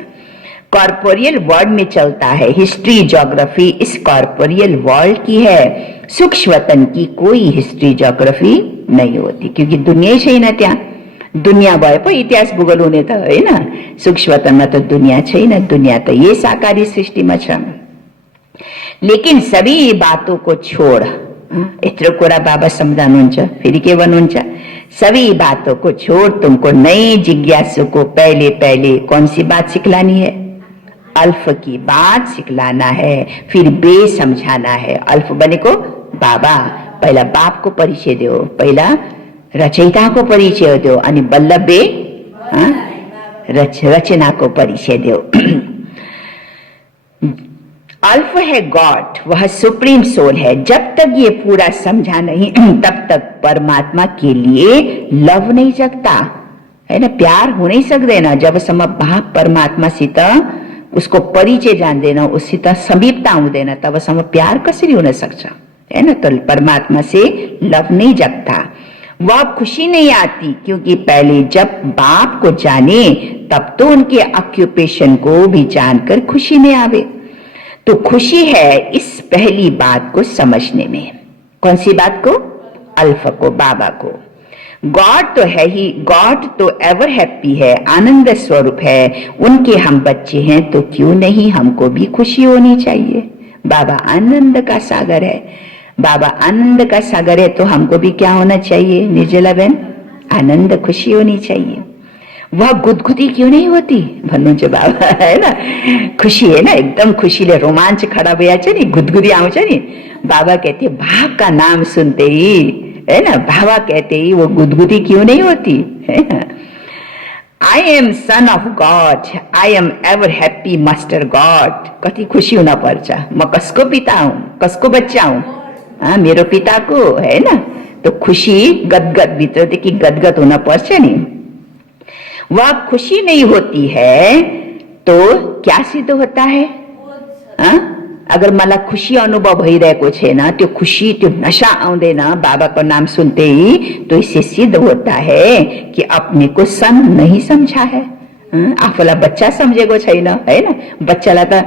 कॉर्पोरियल वर्ल्ड में चलता है। हिस्ट्री ज्योग्राफी इस कॉर्पोरियल वर्ल्ड की है। सूक्ष्मतन की कोई हिस्ट्री ज्योग्राफी नहीं होती, क्योंकि दुनिया ही छैन त्यहाँ। दुनिया भए पो इतिहास भूगोल हुने त हैन। सूक्ष्मतनमा त दुनिया छैन, दुनिया त ये साकारी सृष्टिमा छ। लेकिन सभी बातों को छोड़, यत्रो कुरा बाबा सम्झाउनुहुन्छ, फेरि के भन्नुहुन्छ? सभी बातों को छोड़ तुमको नई जिज्ञासु को पहले पहले कौन सी बात सिखलानी है? अल्फ की बात सिखलाना है, फिर बे समझाना है। अल्फ बनेको बाबा, पहिला बाप को परिचय दो, पहिला रचयिता को परिचय दो, अनि बल्ल बे रचना को परिचय दो। अल्फ है गॉड, वह सुप्रीम सोल है। जब तक ये पूरा समझा नहीं तब तक परमात्मा के लिए लव नहीं जगता, है ना, प्यार हो नहीं सक्दैन। जबसम्म बाप परमात्मासित उसको परिचय जान्दैन, उससित समीपता हुँदैन, तबसम्म प्यार कसरी हुन सक्छ, है ना। तो परमात्मा से लव नहीं जगता। वह खुशी नहीं आती, क्योंकि पहले जब बाप को जाने तब तो उनके ऑक्यूपेशन को भी जानकर खुशी नहीं आवे। तो खुशी है इस पहली बात को समझने में। कौन सी बात को? अल्फ को, बाबा को। गॉड तो है ही, गॉड तो एवर हैप्पी है, आनंद स्वरूप है। उनके हम बच्चे हैं तो क्यों नहीं हमको भी खुशी होनी चाहिए। बाबा आनंद का सागर है, बाबा आनंद का सागर है, तो हमको भी क्या होना चाहिए निर्जला बहन? आनंद, खुशी होनी चाहिए। वह गुदगुदी क्यों नहीं होती भन्नुहुन्छ बाबा, है ना। खुशी है ना, एकदम खुशीले रोमांच खड़ा भइहाल्छ नि, गुदगुदी आउँछ नि। बाबा कहते बाप का नाम सुनते ही, है ना, बाबा कहते ही वो गुदगुदी क्यों नहीं होती, है ना। I am sun of God, I am ever happy master God. कति खुशी हुन पर्छ। म कसको पिता हुँ, कसको बच्चा हुँ? मेरो पिताको, है ना। तो खुशी गदगद, भित्रदेखि गदगद हुन पर्छ नि। वह खुशी नहीं होती है तो क्या सिद्ध होता है? अगर मलाई खुशी अनुभव भइरहेको छैन, त्यो खुशी, त्यो नशा आउँदैन बाबाको नाम सुनते ही, तो इससे सिद्ध होता है कि अपने को सन नहीं समझा है। आफूलाई बच्चा सम्झेको छैन, हैन? बच्चालाई त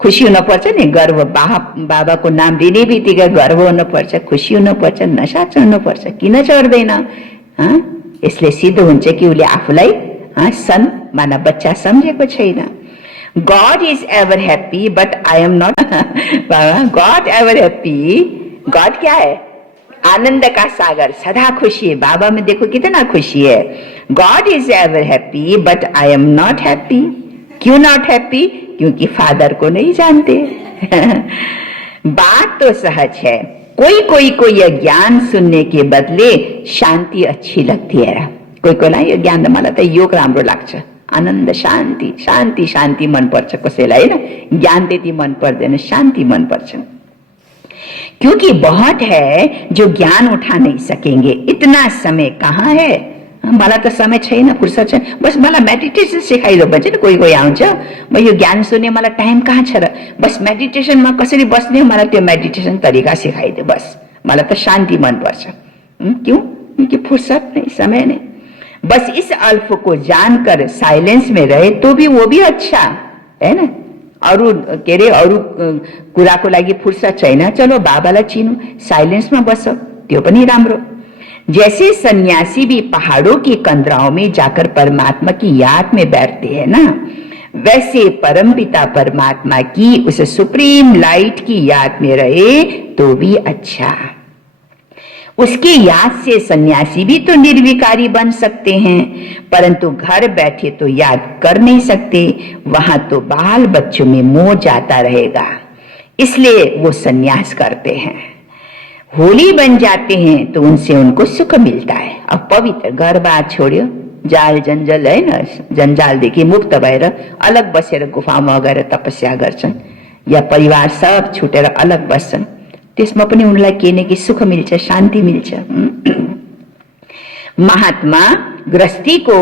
खुसी हुनुपर्छ नि, गर्व, बाबाको नाम लिने बित्तिकै गर्व हुनुपर्छ, खुसी हुनुपर्छ, नशा चढ्नुपर्छ, किन चढ्दैन? यसले सिद्ध हुन्छ कि उसले आफूलाई सन माना बच्चा सम्झेको छैन। God is ever happy, but I am not. God ever happy. God क्या है? आनंद का सागर, सदा खुशी है। बाबा में देखो कितना खुशी है। God is ever happy, but I am not happy. क्यों not happy? क्योंकि फादर को नहीं जानते। बात तो सहज है, कोई कोई को यह ज्ञान सुनने के बदले शांति अच्छी लगती है। कोही कोहीलाई यो ज्ञान त मलाई त योग राम्रो लाग्छ, आनन्द, शान्ति शान्ति शान्ति मन पर्छ कसैलाई, हैन? ज्ञान त्यति मन पर्दैन, शान्ति मन पर्छ। क्योंकि बहुत है जो ज्ञान उठा नहीं सकेंगे, इतना समय कहाँ है? मलाई त समय छैन, फुर्सद छैन, बस मलाई मेडिटेसन सिकाइदो भन्छ नि कोही कोही आउँछ, म यो ज्ञान सुन्ने मलाई टाइम कहाँ छ र, बस मेडिटेसनमा कसरी बस्ने मलाई त्यो मेडिटेसन तरिका सिकाइदे, बस मलाई त शान्ति मन पर्छ। क्यों? क्योंकि फुर्सद नहीं, समय नहीं। बस इस अल्फ को जानकर साइलेंस में रहे तो भी वो भी अच्छा है ना। अरू के अरे अरू कुराको लागि फुर्सद छैन, चलो बाबालाई चिनु, साइलेंसमा बस, त्यो पनि राम्रो। जैसे सन्यासी भी पहाड़ों की कंदराओं में जाकर परमात्मा की याद में बैठते हैं ना, वैसे परमपिता परमात्मा की उस सुप्रीम लाइट की याद में रहे तो भी अच्छा। उसकी याद से सन्यासी भी तो निर्विकारी बन सकते हैं, परंतु घर बैठे तो याद कर नहीं सकते, वहां तो बाल बच्चों में मोह जाता रहेगा, इसलिए वो सन्यास करते हैं। होली बन जाते हैं तो उनसे उनको सुख मिलता है। अब पवित्र घर बार छोड्यो, जाल जन्जल, हैन, जन्जालदेखि मुक्त भएर अलग बसेर गुफामा गएर तपस्या गर्छन्, या परिवार सब छुटेर अलग बस्छन्, त्यसमा पनि उनलाई के न के सुख मिल्छ, शान्ति मिल्छ। महात्मा गृहस्थी को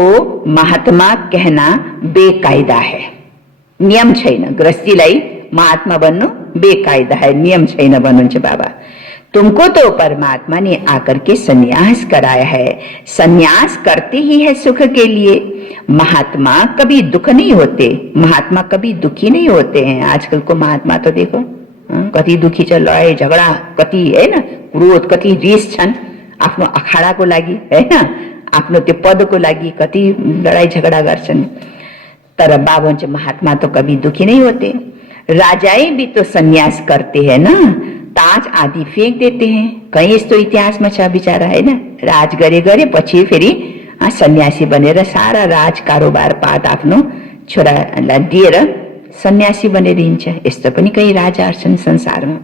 महात्मा कहना बेकायदा है, नियम छैन। गृहस्थीलाई महात्मा बन्नु बेकायदा है, नियम छैन भन्नुहुन्छ बाबा। तुमको तो परमात्मा ने आकर के संन्यास कराया है, संन्यास करते ही है सुख के लिए। महात्मा कभी दुख नहीं होते, महात्मा कभी दुखी नहीं होते हैं। आजकल को महात्मा तो देखो कति दुखी छ, लडाई झगडा कति, हैन, क्रोध कति, रिस छन् आफ्नो अखाडाको लागि, हैन, आफ्नो त्यो पदको लागि कति लडाई झगडा गर्छन्। तर बाबा भन्छ महात्मा तो कभी दुखी नहीं होते। राजाएं भी तो संन्यास करते हैं ना, ताज आदि फेंक देते हैं। कहीं यस्तो इतिहासमा छ बिचारा, हैन, राज गरे पछि फेरि सन्यासी बनेर सारा राज कारोबार पात आफ्नो छोरालाई दिएर सन्यासी बनेर हिँड्छ। यस्तो पनि कई राजाहरू छन् संसारमा।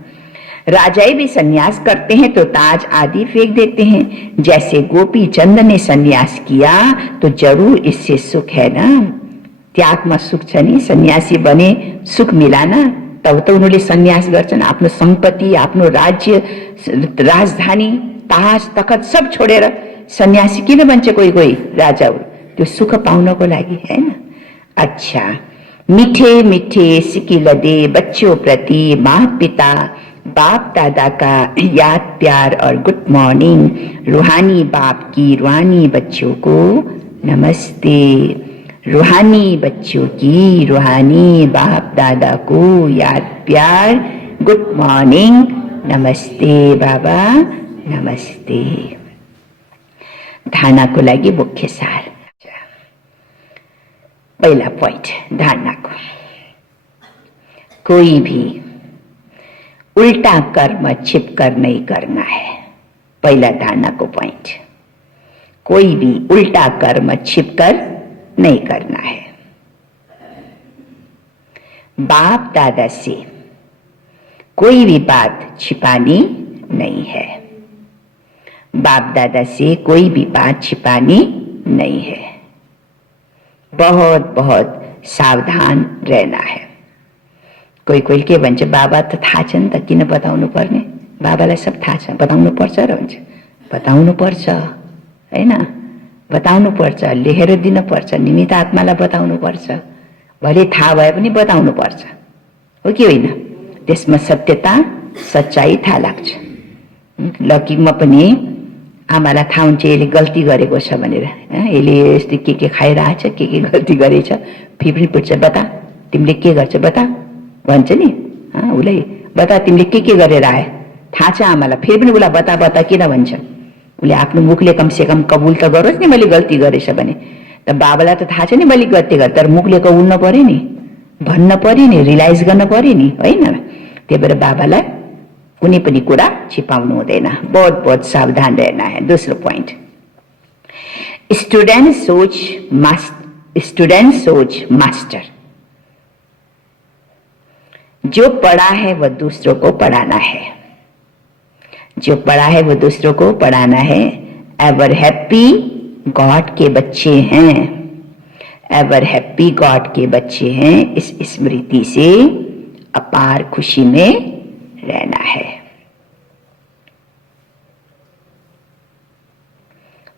राजाएं भी संन्यास करते हैं तो ताज आदि फेंक देते हैं। जैसे गोपी चंद ने संन्यास किया तो जरूर इससे सुख है ना। त्यागमा सुख छ नि, सन्यासी बने सुख मिला ना, तब त उनीहरूले सन्यास गर्छन्। आफ्नो सम्पत्ति, आफ्नो राज्य, राजधानी, ताज तखत सब छोडेर सन्यासी किन बन्छ कोही कोही राजाहरू? त्यो सुख पाउनको लागि, हैन। अच्छा, मीठे मीठे सिकिल दे बच्चों प्रति माँ पिता बाप दादा का याद प्यार और गुड मॉर्निंग। रूहानी बाप की रूहानी बच्चों को नमस्ते। रूहानी बच्चों की रूहानी बाप दादा को याद प्यार, गुड मॉर्निंग, नमस्ते बाबा, नमस्ते। धारणाको लागि मुख्य सार। पहला पॉइंट धारणा को, कोई भी उल्टा कर्म छिपकर नहीं करना है। पहला धारणा को पॉइंट, कोई भी उल्टा कर्म छिपकर नहीं करना है। बाप दादा से कोई भी बात छिपानी नहीं है। बाप दादा से कोई भी बात छिपानी नहीं है। बहुत बहुत सावधान रहना है। कोही कोही के भन्छ बाबा त थाहा छ नि त, किन बताउनु पर्ने? बाबालाई सब थाहा छ, बताउनु पर्छ र भन्छ। बताउनु पर्छ, हैन, बताउनु पर्छ, लेखेर दिन पर्छ, निमित्त आत्मालाई बताउनु पर्छ। भले थाहा भए पनि बताउनु पर्छ, हो कि होइन? त्यसमा सत्यता सच्चाई थाहा लाग्छ। ल कि म पनि आमालाई थाहा हुन्छ यसले गल्ती गरेको छ भनेर, यसले यस्तै के खाइरहेछ, के गल्ती गरेछ, फेरि पनि पुग्छ, बता तिमीले के गर्छ बता भन्छ नि, उसलाई बता तिमीले के गरेर आए, थाहा छ आमालाई, फेरि पनि उसलाई बता बता किन भन्छ। उसले आफ्नो मुखले कमसेकम कबुल त गरोस् नि मैले गल्ती गरेछ भने। त बाबालाई त थाहा छ नि मैले गल्ती गरेँ, तर मुखले कबुल्न पर्यो नि, भन्न पर्यो नि, रियलाइज गर्न पर्यो नि, होइन। त्यही भएर बाबालाई कुनै पनि कुरा छिपाउनु हुँदैन, बहुत बहुत सावधान रहना है। दूसरो पॉइंट, स्टूडेंट सोच मास्टर। जो पढ़ा है वह दूसरों को पढ़ाना है, जो पढ़ा है वो दूसरों को पढ़ाना है। एवर हैप्पी गॉड के बच्चे हैं, एवर हैप्पी गॉड के बच्चे हैं, इस स्मृति से अपार खुशी में रहना है।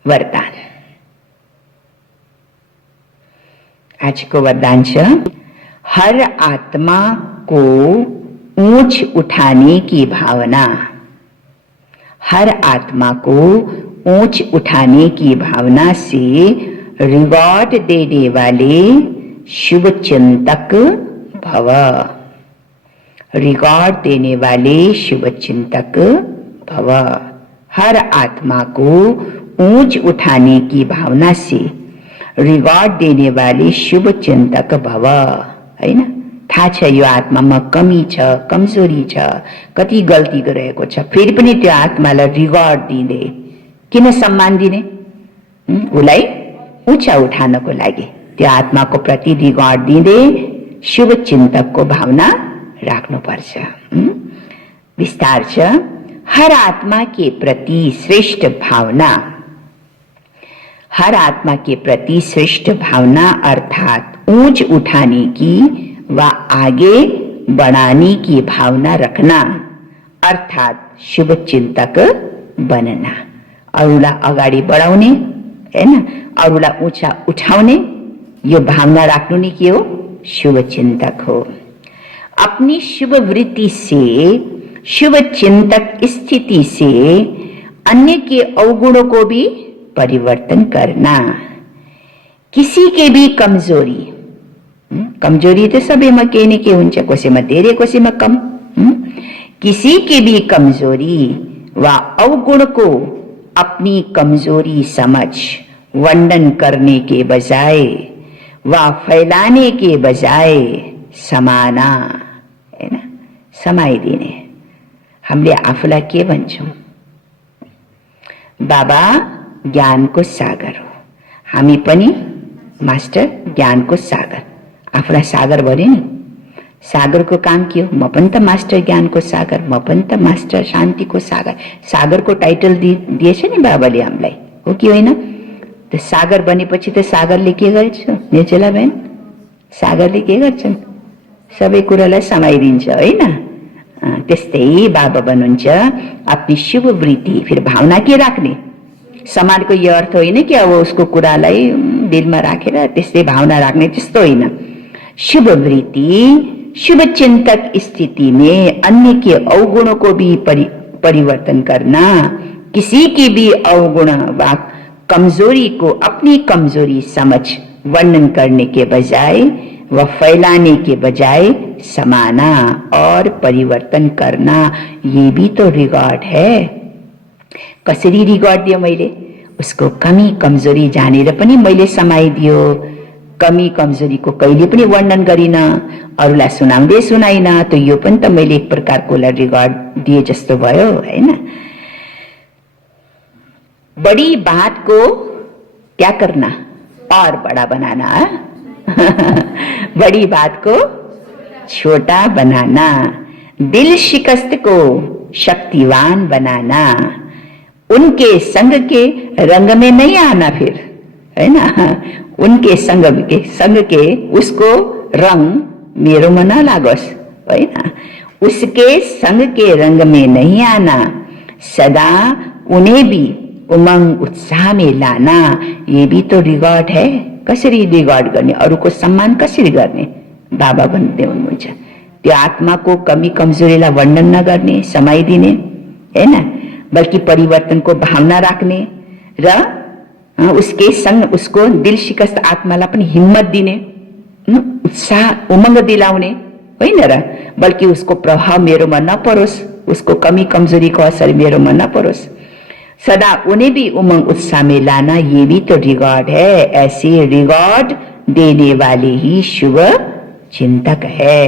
वरदान, आज को वरदान छ, हर आत्मा को ऊंच उठाने की भावना, हर आत्मा को ऊंच उठाने की भावना से रिवॉर्ड देने वाले शुभ चिंतक भव, रिवॉर्ड देने वाले शुभ चिंतक भव। हर आत्मा को ऊंच उठाने की भावना से रिवॉर्ड देने वाले शुभ चिंतक भव, हैन। थाहा छ यो आत्मामा कमी छ, कमजोरी छ, कति गल्ती गरेको छ, फेरि पनि त्यो आत्मालाई रिवार्ड दिँदै, किन सम्मान दिने, उसलाई ऊंचा उठानको लागि त्यो आत्माको प्रति रिवार्ड दिँदै शुभ चिन्तकको भावना राख्नुपर्छ। विस्तार छ, हर आत्मा के प्रति श्रेष्ठ भावना, हर आत्मा के प्रति श्रेष्ठ भावना अर्थात ऊंच उठाने की व आगे बढ़ाने की भावना रखना, अर्थात शुभ चिन्तक बनना, अरूलाई अगाडि बढाउने, हैन, अरूलाई ऊंचा उठाउने, यो भावना राख्नु नि के हो, शुभ चिन्तक हो। अपनी शुभ वृत्ति से, शुभ चिन्तक स्थिति से अन्य के अवगुणों को भी परिवर्तन करना। किसी के भी कमजोरी, कमजोरी तो सबैमा केही न केही हुन्छ, कसैमा धेरै कसैमा कम, किसी की भी कमजोरी व अवगुण को अपनी कमजोरी समझ वर्णन करने के बजाय व फैलाने के बजाय समाना, हैन, समाइदिने। हामीले आफूलाई के भन्छौं, बाबा ज्ञानको सागर हो, हामी पनि मास्टर ज्ञानको सागर, आफूलाई सागर भन्यो नि। सागरको काम के हो, म पनि त मास्टर ज्ञानको सागर, म पनि त मास्टर शान्तिको सागर, सागरको टाइटल दिएछ नि बाबाले हामीलाई, हो कि होइन। त सागर बनेपछि त सागरले के गर्छ नेचेला बहन, सागरले के गर्छन्, सबै कुरालाई समाइदिन्छ, होइन। त्यस्तै बाबा भन्नुहुन्छ आफ्नो शुभ वृत्ति, फेरि भावना के राख्ने, समानको यो अर्थ होइन कि अब उसको कुरालाई दिलमा राखेर त्यस्तै भावना राख्ने, त्यस्तो होइन। शुभ वृत्ति, शुभ चिंतक स्थिति में अन्य के अवगुणों को भी परिवर्तन करना, किसी की भी अवगुण व कमजोरी को अपनी कमजोरी समझ वर्णन करने के बजाय व फैलाने के बजाय समाना और परिवर्तन करना, ये भी तो रिगार्ड है। कसरी रिगार्ड दियो मैले, उसको कमी कमजोरी जानेर पनि मैले समाइदियो, कमी कमजोरी को कहिले पनि वर्णन गरिन, अरूलाई सुनाउँदै सुनाइन, त यो पनि त मैले एक प्रकारको रिगार्ड दिए जस्तो भयो, हैन। बड़ी बात को क्या करना और बड़ा बनाना, बड़ी बात को छोटा बनाना, दिल शिकस्त को शक्तिवान बनाना, उनके संग के रंग में नहीं आना, फिर है ना, उनके संग के उसको रंग मेरो में न लागोस, है ना, उसके संग के रंग में नहीं आना, सदा उन्हें भी उमंग उत्साह में लाना, ये भी तो रिगार्ड है। कसरी रिगार्ड गर्ने, अरूको सम्मान कसरी गर्ने, बाबा भन्दै हुनुहुन्छ। त्यो आत्माको कमी कमजोरीलाई वर्णन नगर्ने, समय दिने हैन, बल्कि परिवर्तनको भावना राख्ने र उसकै संग उसको दिल शिकस्त आत्मालाई पनि हिम्मत दिने, उत्साह उमंग दिलाउने होइन र, बल्कि उसको प्रभाव मेरोमा नपरोस्, उसको कमी कमजोरी को असर मेरोमा नपरोस्, सदा उन्हें भी उमंग उत्साह में लाना, ये भी तो रिकॉर्ड है। ऐसे रिकॉर्ड देने वाले ही शुभ चिंतक है,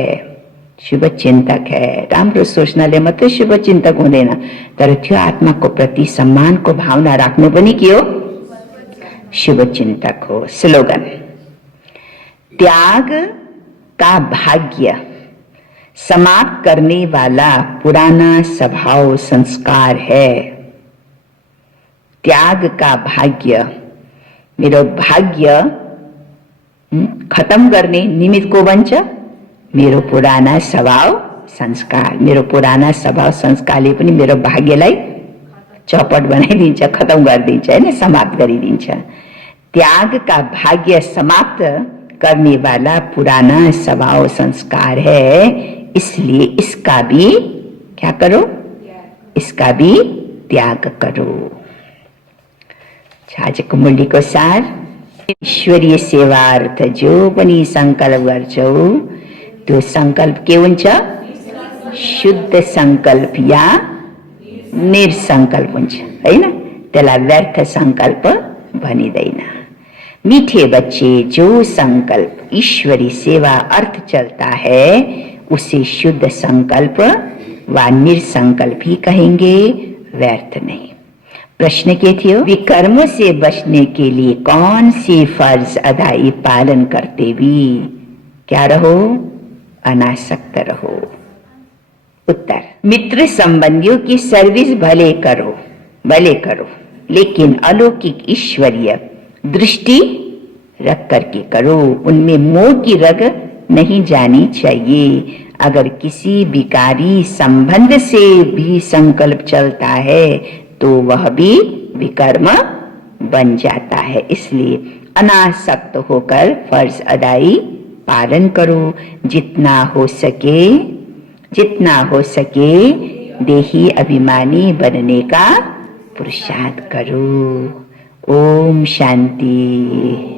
शुभ चिंतक है। राम्रो सोच्नाले मात्रै शुभ चिंतक हुँदैन, तर त्यो आत्माको प्रति सम्मानको भावना राख्नु पनि के हो, शुभ चिंतक हो। स्लोगन, त्याग का भाग्य समाप्त करने वाला पुराना स्वभाव संस्कार है। त्याग का भाग्य, मेरो भाग्य खत्म गर्ने निमित्त को बन्छ, मेरो पुराना स्वभाव संस्कार। मेरो पुराना स्वभाव संस्कारले पनि मेरो भाग्यलाई चौपट बनाइदिन्छ, खत्म गरिदिन्छ हैन, समाप्त गरिदिन्छ। त्याग का भाग्य समाप्त करने वाला पुराना स्वभाव संस्कार है, इसलिए इसका भी क्या करो, इसका भी त्याग करो। आजको मुरलीको सार, ईश्वरीय सेवार्थ जो पनि संकल्प गर्छौ त्यो संकल्प के हुन्छ, शुद्ध संकल्प या निरसंकल्प हुन्छ हैन, त्यसलाई व्यर्थ संकल्प भनिदैन। मीठे बच्चे, जो संकल्प ईश्वरी सेवा अर्थ चलता है उसे शुद्ध संकल्प व निरसंकल्प ही कहेंगे, व्यर्थ नहीं। प्रश्न के थियो, विकर्मों से बचने के लिए कौन से फर्ज अदाई पालन करते भी क्या रहो, अनासक्त रहो। उत्तर, मित्र संबंधियों की सर्विस भले करो, लेकिन अलौकिक ईश्वरीय दृष्टि रख करके करो, उनमें मोह की रग नहीं जानी चाहिए। अगर किसी विकारी संबंध से भी संकल्प चलता है तो वह भी विकर्म बन जाता है। इसलिए अनासक्त होकर फर्ज अदाई पालन करो, जितना हो सके देही अभिमानी बनने का पुरुषार्थ करो। ओम शांति।